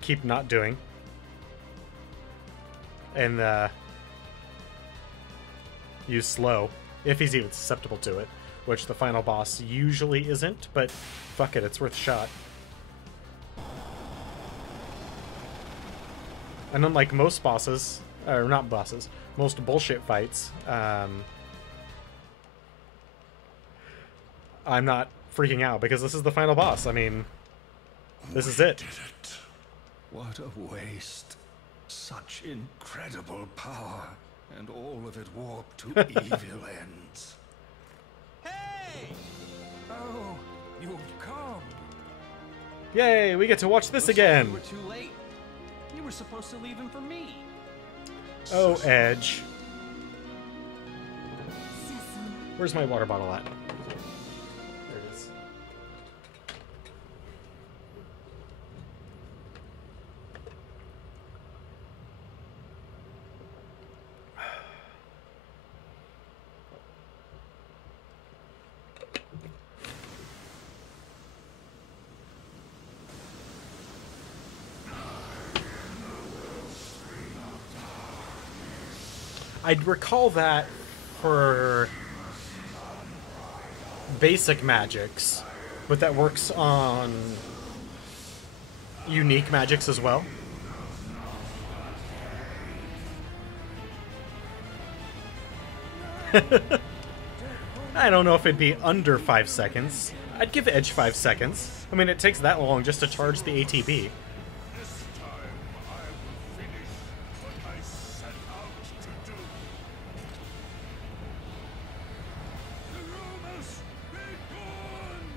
keep not doing. And, use slow, if he's even susceptible to it, which the final boss usually isn't, but fuck it, it's worth a shot. And unlike most bosses, or not bosses, most bullshit fights, I'm not freaking out because this is the final boss. I mean, this is it. Did it. What a waste. Such incredible power, and all of it warped to evil ends. Hey! Oh, you've come. Yay, we get to watch this Looks like again. you were too late. You were supposed to leave him for me. Oh, Edge. Cecil. Where's my water bottle at? There it is. I'd recall that for basic magics, but that works on unique magics as well. I don't know if it'd be under 5 seconds. I'd give Edge 5 seconds. I mean, it takes that long just to charge the ATB. This time I will finish what I set out to do. The rumors be gone.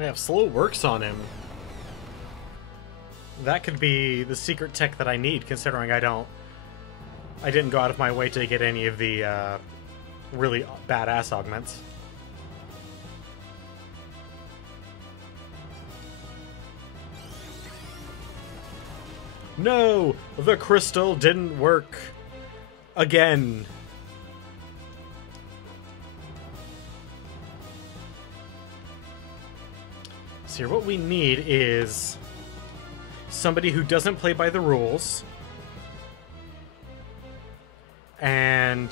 Yeah, if slow works on him, that could be the secret tech that I need, considering I didn't go out of my way to get any of the really badass augments. No! The crystal didn't work again. So here, what we need is somebody who doesn't play by the rules and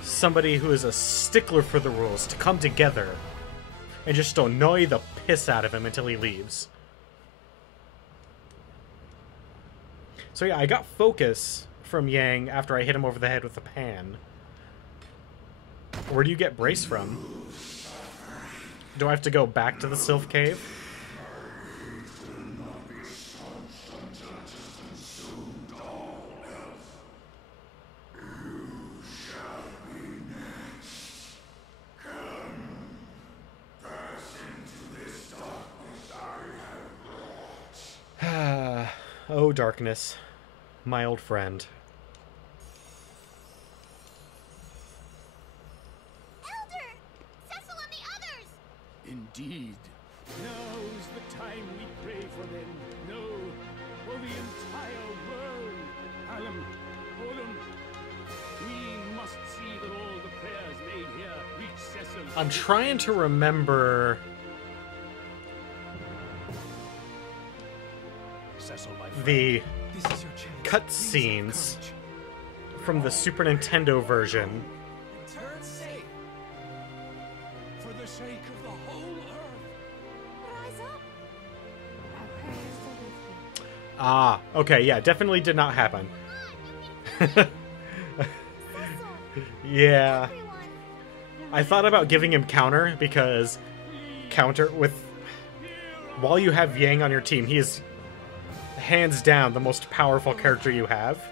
somebody who is a stickler for the rules to come together and just annoy the piss out of him until he leaves. So yeah, I got focus from Yang after I hit him over the head with the pan. Where do you get brace from? Do I have to go back to the Sylph Cave? Oh, darkness, my old friend. Elder! Cecil and the others! Indeed. Now's the time we pray for them. No, for the entire world. Hallam, Olam, we must see that all the prayers made here reach Cecil. I'm trying to remember Cecil, my friend. the This is your chance. cutscenes from the Super Nintendo version. Turn safe. For the sake of the whole earth. Rise up! Our prayers are with you. Ah, okay, yeah, definitely did not happen. Cecil! Yeah. Everyone! I thought about giving him counter because while you have Yang on your team, he is hands down the most powerful character you have.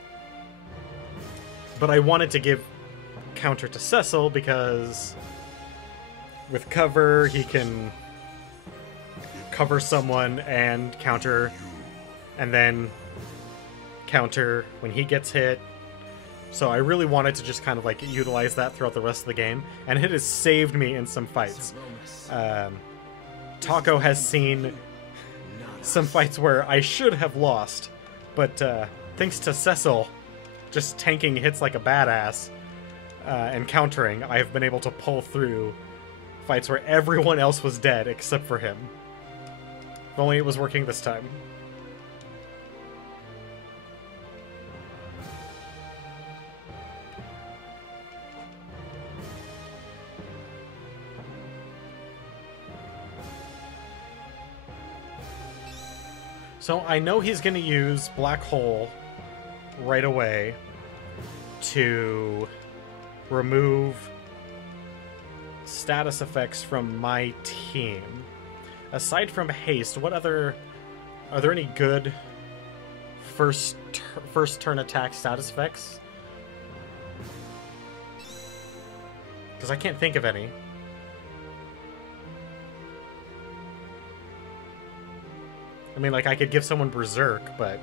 But I wanted to give counter to Cecil because with cover he can cover someone and counter, and then counter when he gets hit. So I really wanted to just kind of like utilize that throughout the rest of the game, and it has saved me in some fights. Taco has seen some fights where I should have lost, but thanks to Cecil just tanking hits like a badass and countering, I have been able to pull through fights where everyone else was dead except for him. If only it was working this time. So I know he's going to use Black Hole right away to remove status effects from my team. Aside from haste, what other... Are there any good first turn attack status effects? Because I can't think of any. I mean, like, I could give someone Berserk, but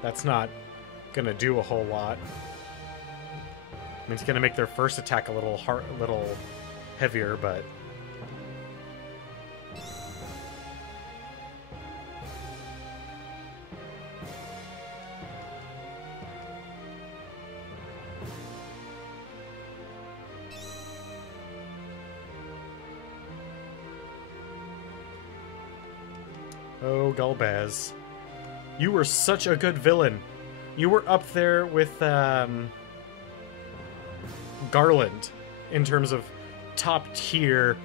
that's not gonna do a whole lot. I mean, it's gonna make their first attack a little heavier, but... Oh, Gulbaz. You were such a good villain. You were up there with, Garland in terms of top-tier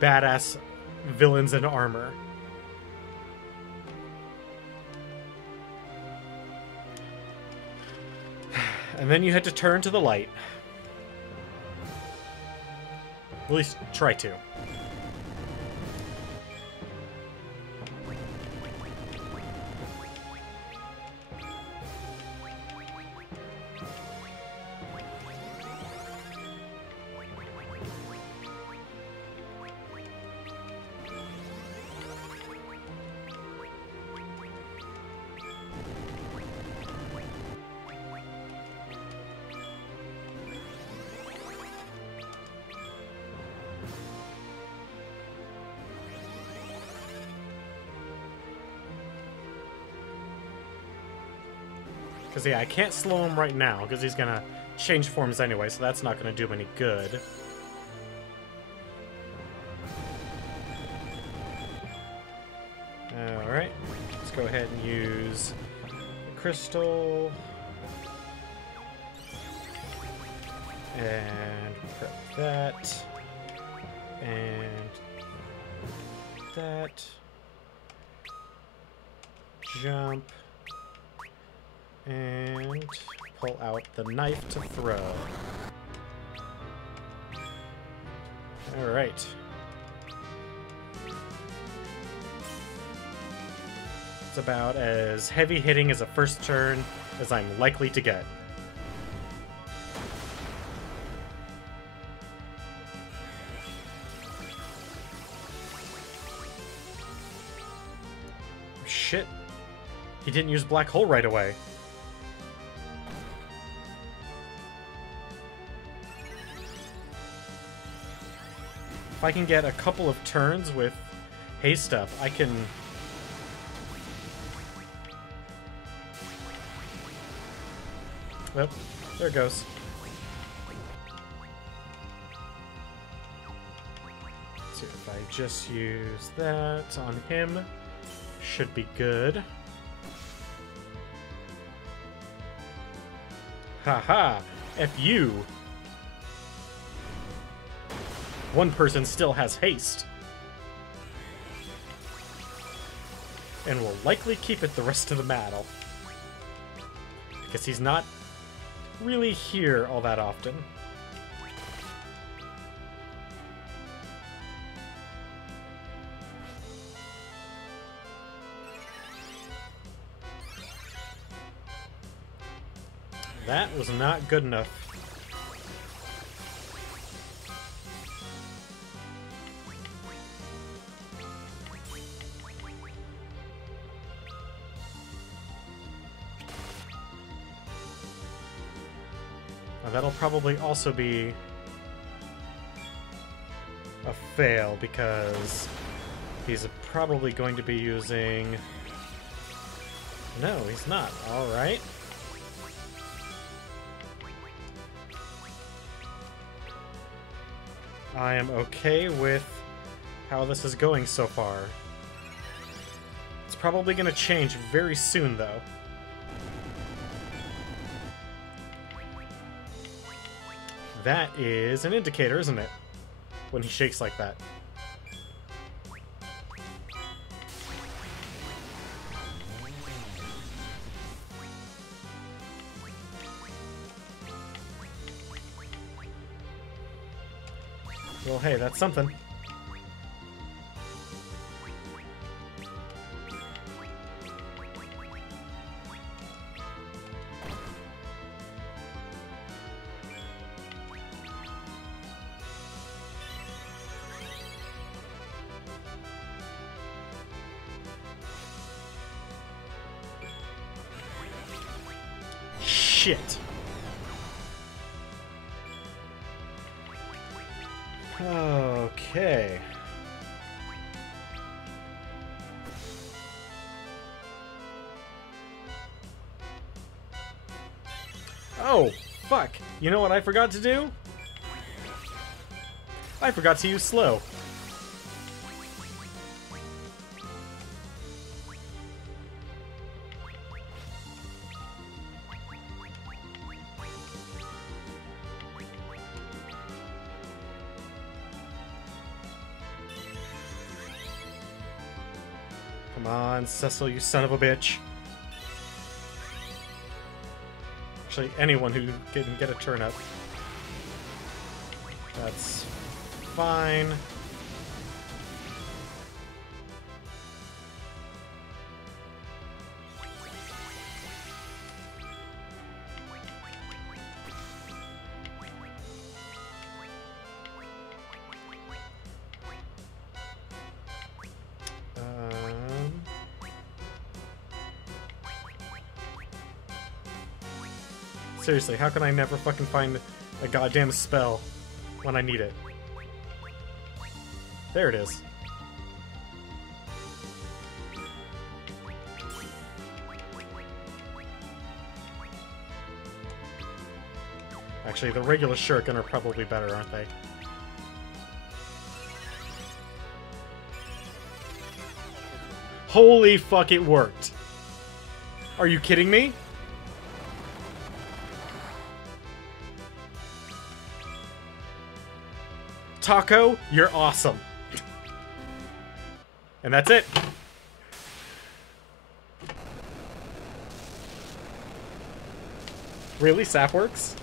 badass villains in armor. And then you had to turn to the light. At least try to. Because, yeah, I can't slow him right now, because he's gonna change forms anyway, so that's not gonna do him any good. Alright, let's go ahead and use the crystal. And prep that. And that. Jump. And pull out the knife to throw. Alright. It's about as heavy hitting as a first turn as I'm likely to get. Shit. He didn't use Black Hole right away. If I can get a couple of turns with haste stuff, I can... Oh, there it goes. Let's see if I just use that on him. Should be good. Haha! F you! One person still has haste. And will likely keep it the rest of the battle. Because he's not really here all that often. That was not good enough. Now that'll probably also be a fail because he's probably going to be using... No, he's not. Alright. I am okay with how this is going so far. It's probably going to change very soon, though. That is an indicator, isn't it? When he shakes like that. Well, hey, that's something. Shit. Okay. Oh, fuck. You know what I forgot to do? I forgot to use slow. Come on, Cecil, you son of a bitch. Actually, anyone who can get a turn up. That's fine. Seriously, how can I never fucking find a goddamn spell when I need it? There it is. Actually, the regular shuriken are probably better, aren't they? Holy fuck, it worked! Are you kidding me? Taco, you're awesome. And that's it. Really? Sap works?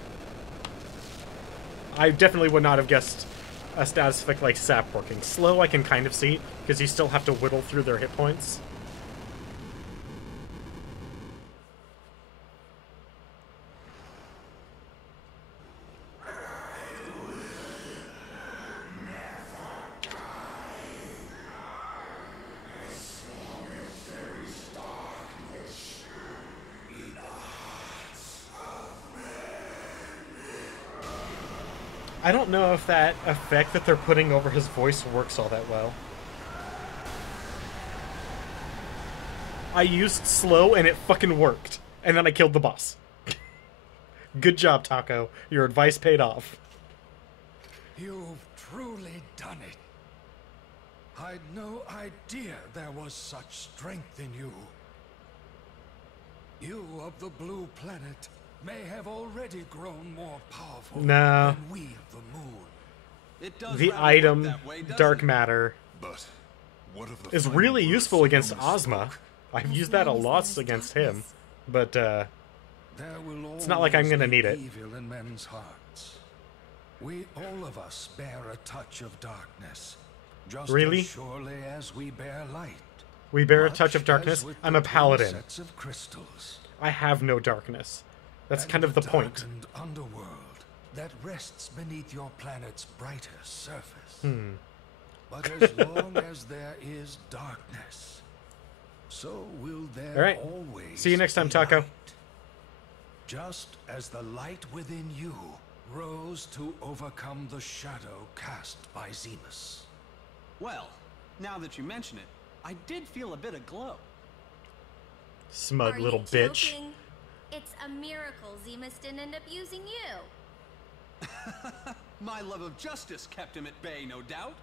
I definitely would not have guessed a status effect like Sap working. Slow I can kind of see, because you still have to whittle through their hit points. I don't know if that effect that they're putting over his voice works all that well. I used slow and it fucking worked. And then I killed the boss. Good job, Taco. Your advice paid off. You've truly done it. I'd no idea there was such strength in you. You of the blue planet may have already grown more powerful No. than we of the moon. It does The rather item, work that way, doesn't Dark it? Matter, But what of the is final really words useful against Thomas Ozma. spoke? I've used that a lot against him. But, There will It's not like I'm always gonna be need it. Evil in men's hearts. We all of us bear a touch of darkness, just Really? as surely as we bear light. we bear a Much touch of as darkness. with I'm the a twin paladin. Sets of crystals. I have no darkness. That's And kind of the point. darkened underworld that rests beneath your planet's brighter surface. But as long as there is darkness, so will there All right. always See you next time, be Taco. light. Just as the light within you rose to overcome the shadow cast by Zemus. Well, now that you mention it, I did feel a bit of glow. Smug Are little you bitch. joking? It's a miracle Zemus didn't end up using you. My love of justice kept him at bay, no doubt.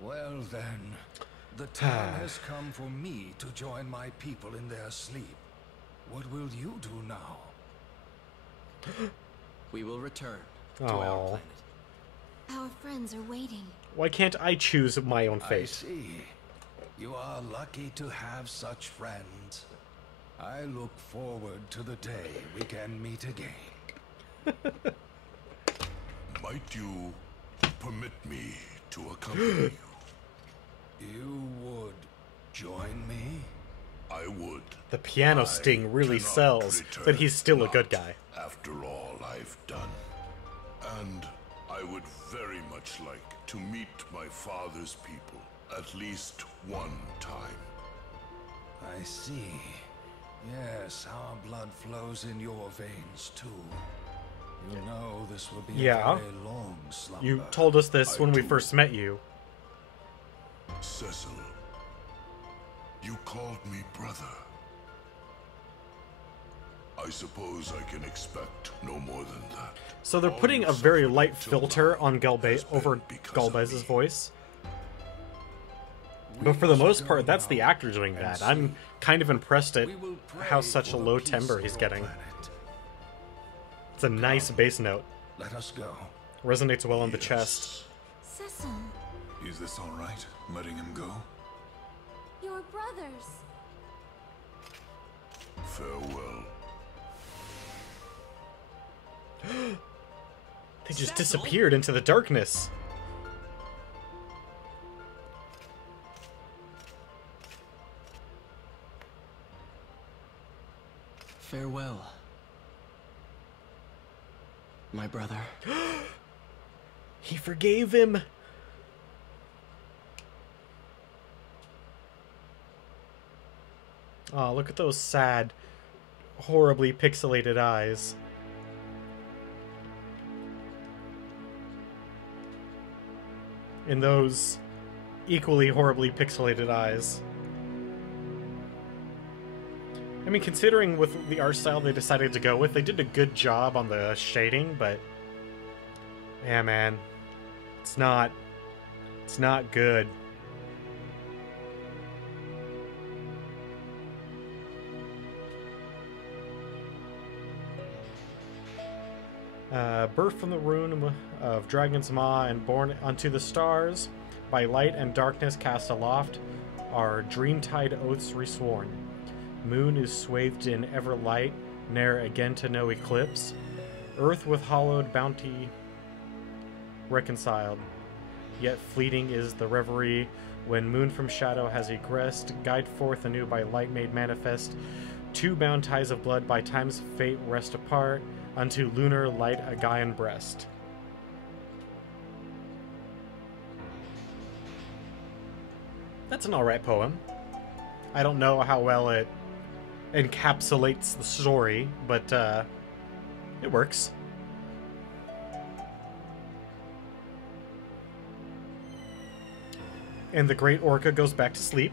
Well then, the time has come for me to join my people in their sleep. What will you do now? We will return to Aw. our planet. Our friends are waiting. Why can't I choose my own I fate? see. You are lucky to have such friends. I look forward to the day we can meet again. Might you permit me to accompany you? You would join me? I would. The piano I sting really cannot sells that return, he's still a not good guy. After all I've done. And I would very much like to meet my father's people at least one time. I see. Yes, our blood flows in your veins too. You know this will be Yeah. a very long slumber. You told us this I when we do. first met you. Cecil, you called me brother. I suppose I can expect no more than that. So they're All putting you a very suffered light until filter now on Galbe has been over because of Galbez's me. voice. We But for the must most go part, that's the now actor doing and that. sleep. I'm kind of impressed at We will how pray such a for the low peace timbre of he's your getting. planet. It's a nice bass note. Let us go. Resonates well in the Yes. chest. Cecil, Is this all right? Letting him go? your brothers. Farewell. They just Cecil? disappeared into the darkness. Farewell, my brother. He forgave him. Oh, look at those sad, horribly pixelated eyes. In those equally horribly pixelated eyes. I mean, mean, considering with the art style they decided to go with, they did a good job on the shading, but yeah, man, it's not good. Birth from the rune of Dragon's Maw and born unto the stars, by light and darkness cast aloft, are dreamtide oaths resworn. Moon is swathed in ever light, ne'er again to know eclipse. Earth with hallowed bounty reconciled, yet fleeting is the reverie when moon from shadow has egressed, guide forth anew by light made manifest. Two bound ties of blood by time's fate rest apart, unto lunar light a Gaian breast. That's an alright poem. I don't know how well it encapsulates the story, but it works. And the great orca goes back to sleep.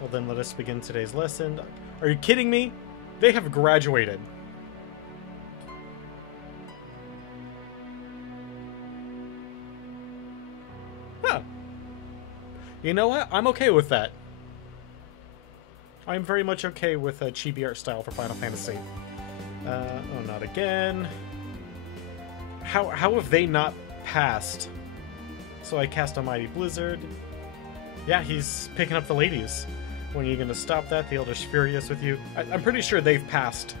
Well, then let us begin today's lesson. Are you kidding me? They have graduated. Huh. You know what? I'm okay with that. I'm very much okay with a chibi art style for Final Fantasy. Oh, not again. How have they not passed? So I cast a Mighty Blizzard. Yeah, he's picking up the ladies. When are you going to stop that? The Elder's furious with you. I'm pretty sure they've passed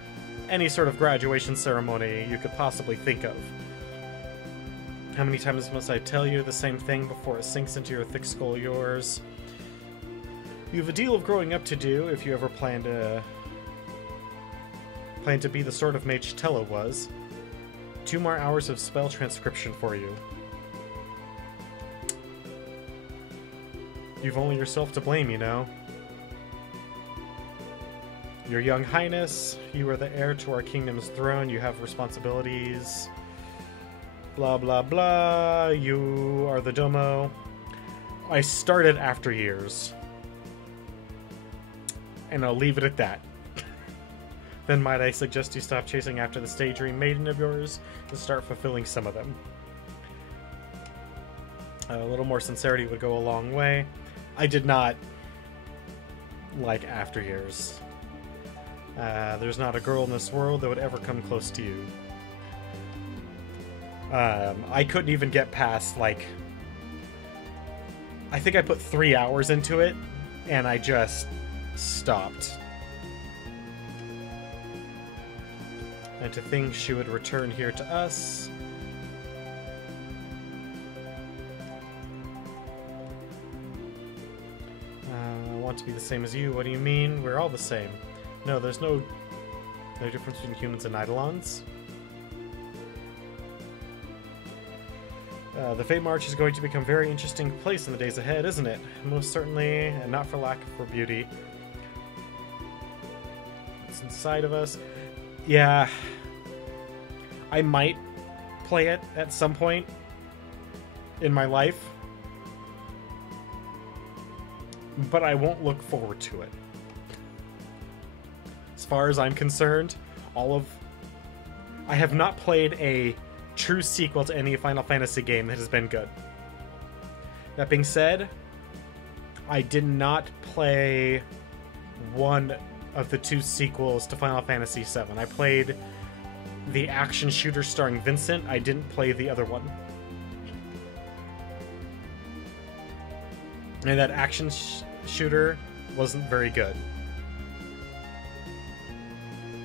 any sort of graduation ceremony you could possibly think of. How many times must I tell you the same thing before it sinks into your thick skull of yours? You have a deal of growing up to do if you ever plan to be the sort of mage Tello was. 2 more hours of spell transcription for you. You've only yourself to blame, you know. Your young highness, you are the heir to our kingdom's throne, you have responsibilities. Blah blah blah, you are the domo. I started after years. And I'll leave it at that. Then might I suggest you stop chasing after the stage dream maiden of yours and start fulfilling some of them. A little more sincerity would go a long way. I did not like After Years. There's not a girl in this world that would ever come close to you. I couldn't even get past, like... I think I put 3 hours into it, and I just stopped. And to think she would return here to us... I want to be the same as you. What do you mean? We're all the same. No, there's no difference between humans and Eidolons. The Fate March is going to become a very interesting place in the days ahead, isn't it? Most certainly, and not for lack of beauty. It's inside of us. Yeah. I might play it at some point in my life. But I won't look forward to it. As far as I'm concerned, I have not played a true sequel to any Final Fantasy game that has been good. That being said, I did not play one of the 2 sequels to Final Fantasy VII. I played the action shooter starring Vincent. I didn't play the other one. And that action shooter wasn't very good.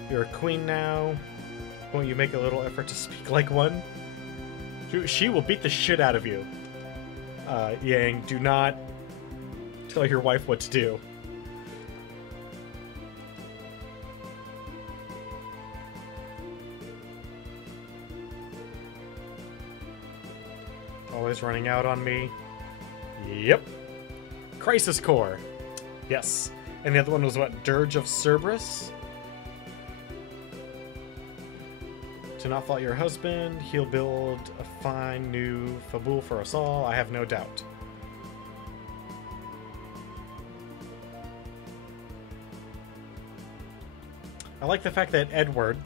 You're a queen now. Won't you make a little effort to speak like one? She will beat the shit out of you. Yang, do not tell your wife what to do. Always running out on me. Yep. Crisis Core. Yes. And the other one was what? Dirge of Cerberus? To not fault your husband, he'll build a fine new fabule for us all, I have no doubt. I like the fact that Edward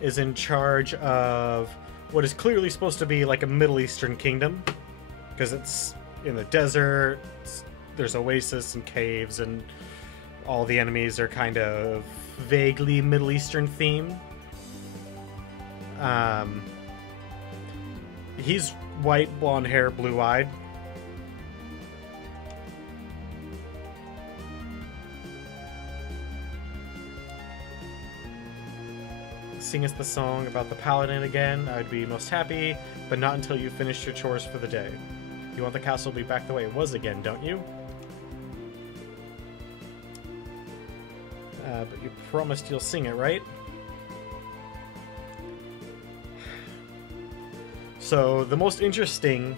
is in charge of what is clearly supposed to be like a Middle Eastern kingdom, because it's in the desert, there's oasis and caves, and all the enemies are kind of vaguely Middle Eastern themed. He's white, blonde hair, blue-eyed. Sing us the song about the paladin again. I'd be most happy, but not until you finished your chores for the day. You want the castle to be back the way it was again, don't you? But you promised you'll sing it, right? So, the most interesting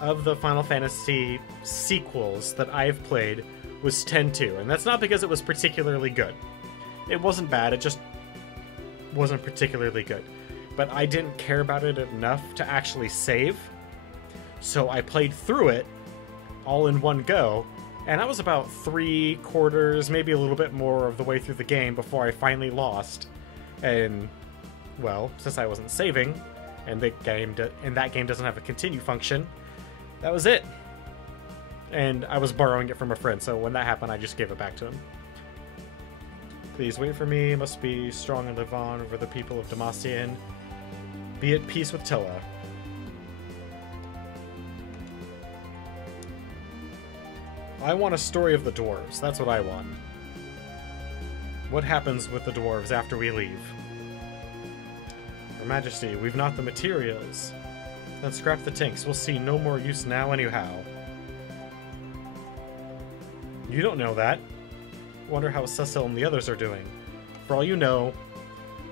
of the Final Fantasy sequels that I've played was 10-2, and that's not because it was particularly good. It wasn't bad, it just wasn't particularly good. But I didn't care about it enough to actually save, so I played through it all in one go, and I was about 3/4, maybe a little bit more of the way through the game before I finally lost. And, well, since I wasn't saving, and that game doesn't have a continue function, that was it. And I was borrowing it from a friend, so when that happened, I just gave it back to him. Please wait for me, must be strong and live on over the people of Demacian. Be at peace with Tella. I want a story of the dwarves, that's what I want. What happens with the dwarves after we leave? Your Majesty, we've not the materials. Then scrap the tanks, we'll see no more use now anyhow. You don't know that. Wonder how Cecil and the others are doing. For all you know,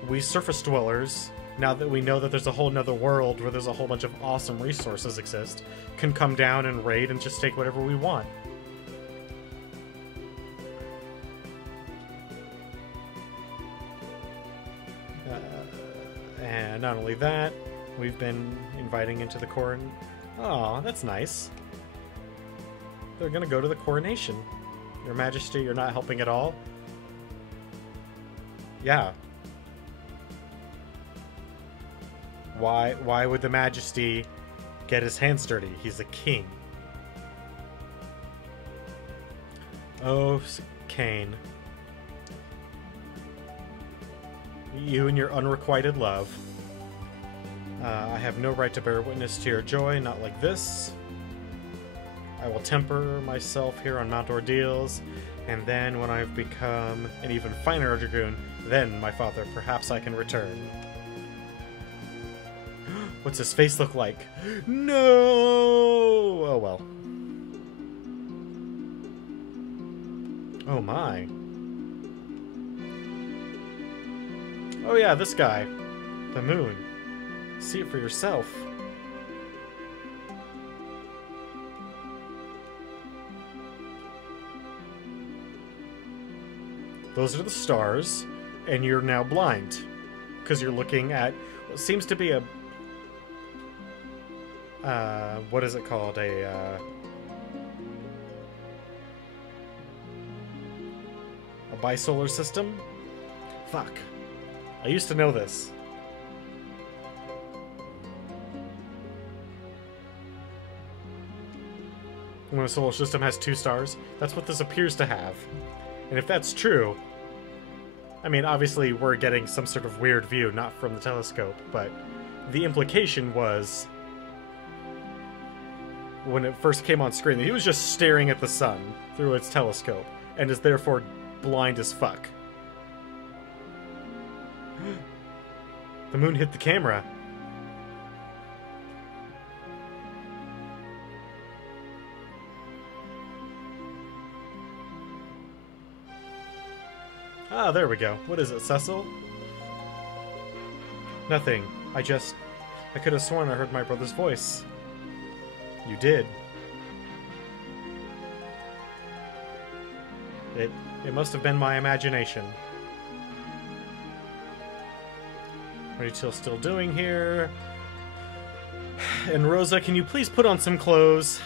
we surface dwellers, now that we know that there's a whole nother world where there's a whole bunch of awesome resources exist, can come down and raid and just take whatever we want. And not only that, we've been inviting into the coron... Aw, that's nice. They're gonna go to the coronation. Your Majesty, you're not helping at all? Yeah. Why would the Majesty get his hands dirty? He's a king. Oh, Cain. You and your unrequited love. I have no right to bear witness to your joy, not like this. I will temper myself here on Mount Ordeals, and then when I've become an even finer dragoon, then, my father, perhaps I can return. What's his face look like? No! Oh well. Oh my. Oh yeah, this guy. The moon. See it for yourself. Those are the stars, and you're now blind. Because you're looking at what seems to be a... what is it called? A bisolar system? Fuck. I used to know this. When a solar system has 2 stars, that's what this appears to have. And if that's true, I mean, obviously we're getting some sort of weird view, not from the telescope, but the implication was, when it first came on screen, that he was just staring at the sun through its telescope, and is therefore blind as fuck. The moon hit the camera. Ah, there we go. What is it, Cecil? Nothing. I could have sworn I heard my brother's voice. You did. It must have been my imagination. What are you still doing here? And Rosa, can you please put on some clothes?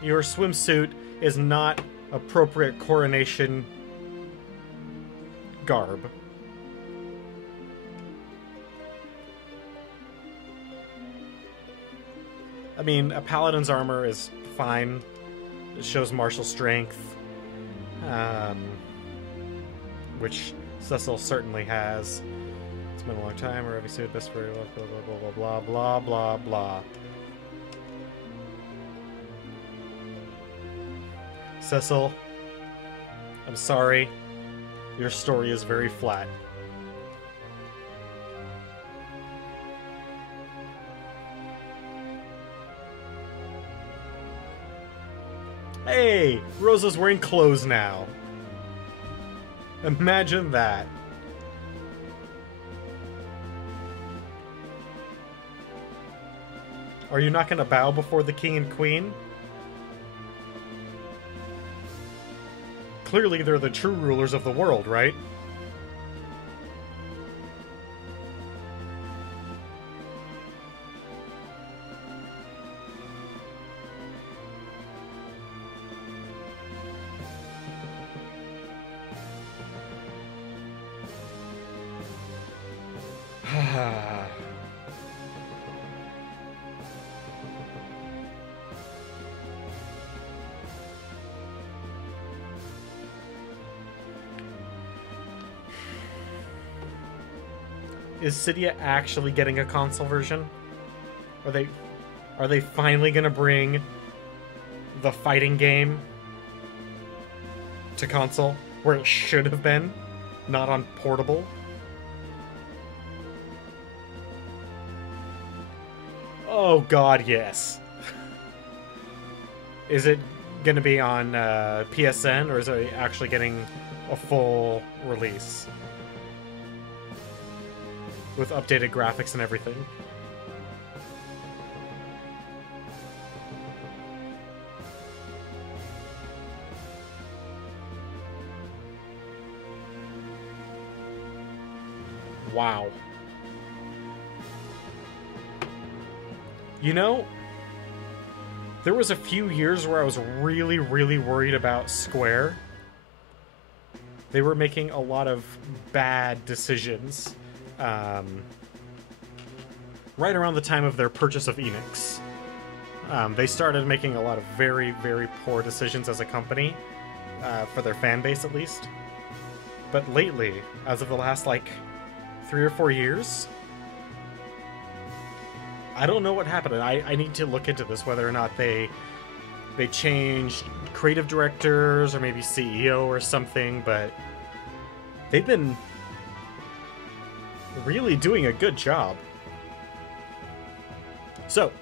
Your swimsuit is not appropriate coronation garb. I mean, a paladin's armor is fine. It shows martial strength, which Cecil certainly has. It's been a long time. We're obviously best for blah blah blah blah blah blah blah. Cecil, I'm sorry. Your story is very flat. Hey, Rosa's wearing clothes now. Imagine that. Are you not going to bow before the king and queen? Clearly they're the true rulers of the world, right? Is Cydia actually getting a console version? Are they finally gonna bring the fighting game to console where it should have been, not on portable? Oh god, yes. Is it gonna be on PSN, or is it actually getting a full release? With updated graphics and everything. Wow. You know, there was a few years where I was really, really worried about Square. They were making a lot of bad decisions. Right around the time of their purchase of Enix. They started making a lot of very, very poor decisions as a company, for their fan base at least. But lately, as of the last, like, 3 or 4 years, I don't know what happened. I need to look into this, whether or not they changed creative directors or maybe CEO or something, but they've been really doing a good job. So,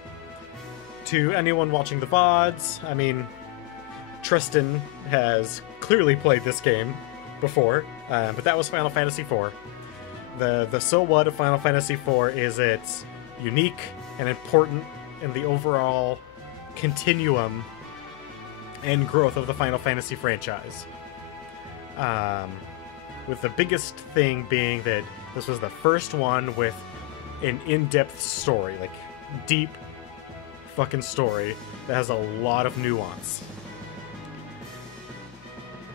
to anyone watching the VODs, I mean, Tristan has clearly played this game before, but that was Final Fantasy IV. The so what of Final Fantasy IV is it's unique and important in the overall continuum and growth of the Final Fantasy franchise. With the biggest thing being that this was the first one with an in-depth story, like deep fucking story that has a lot of nuance.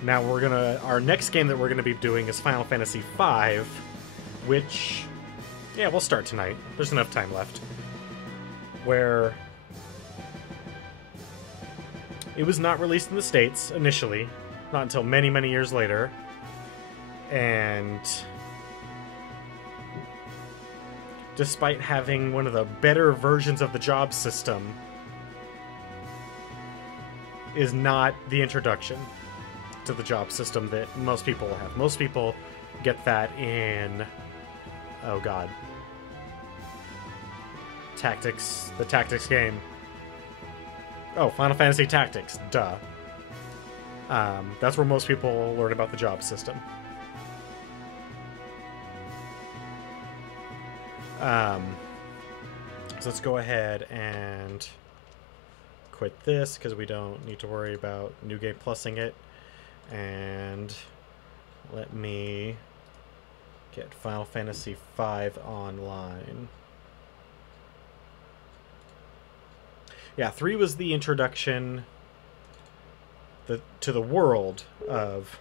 Now our next game that we're gonna be doing is Final Fantasy V, which, yeah, we'll start tonight. There's enough time left. Where it was not released in the States initially, not until many, many years later. And despite having one of the better versions of the job system, is not the introduction to the job system that most people have. Most people get that in, oh god, Tactics, the Tactics game. Oh, Final Fantasy Tactics, duh. That's where most people learn about the job system. So let's go ahead and quit this because we don't need to worry about New Game Plusing it. And let me get Final Fantasy V online. Yeah, 3 was the introduction to the world of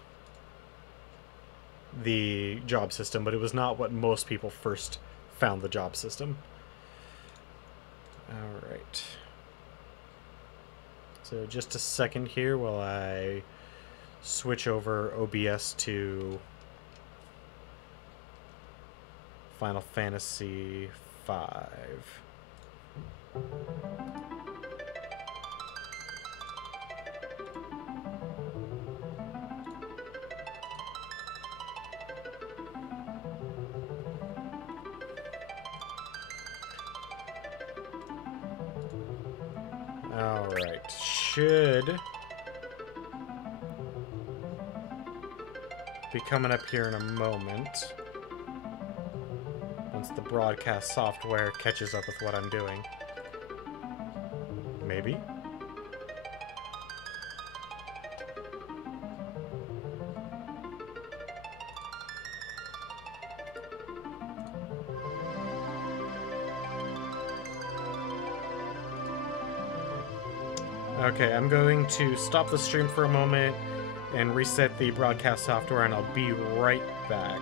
the job system, but it was not what most people first found the job system. Alright. So just a second here while I switch over OBS to Final Fantasy V. Alright, should be coming up here in a moment. Once the broadcast software catches up with what I'm doing. Maybe? Okay, I'm going to stop the stream for a moment and reset the broadcast software, and I'll be right back.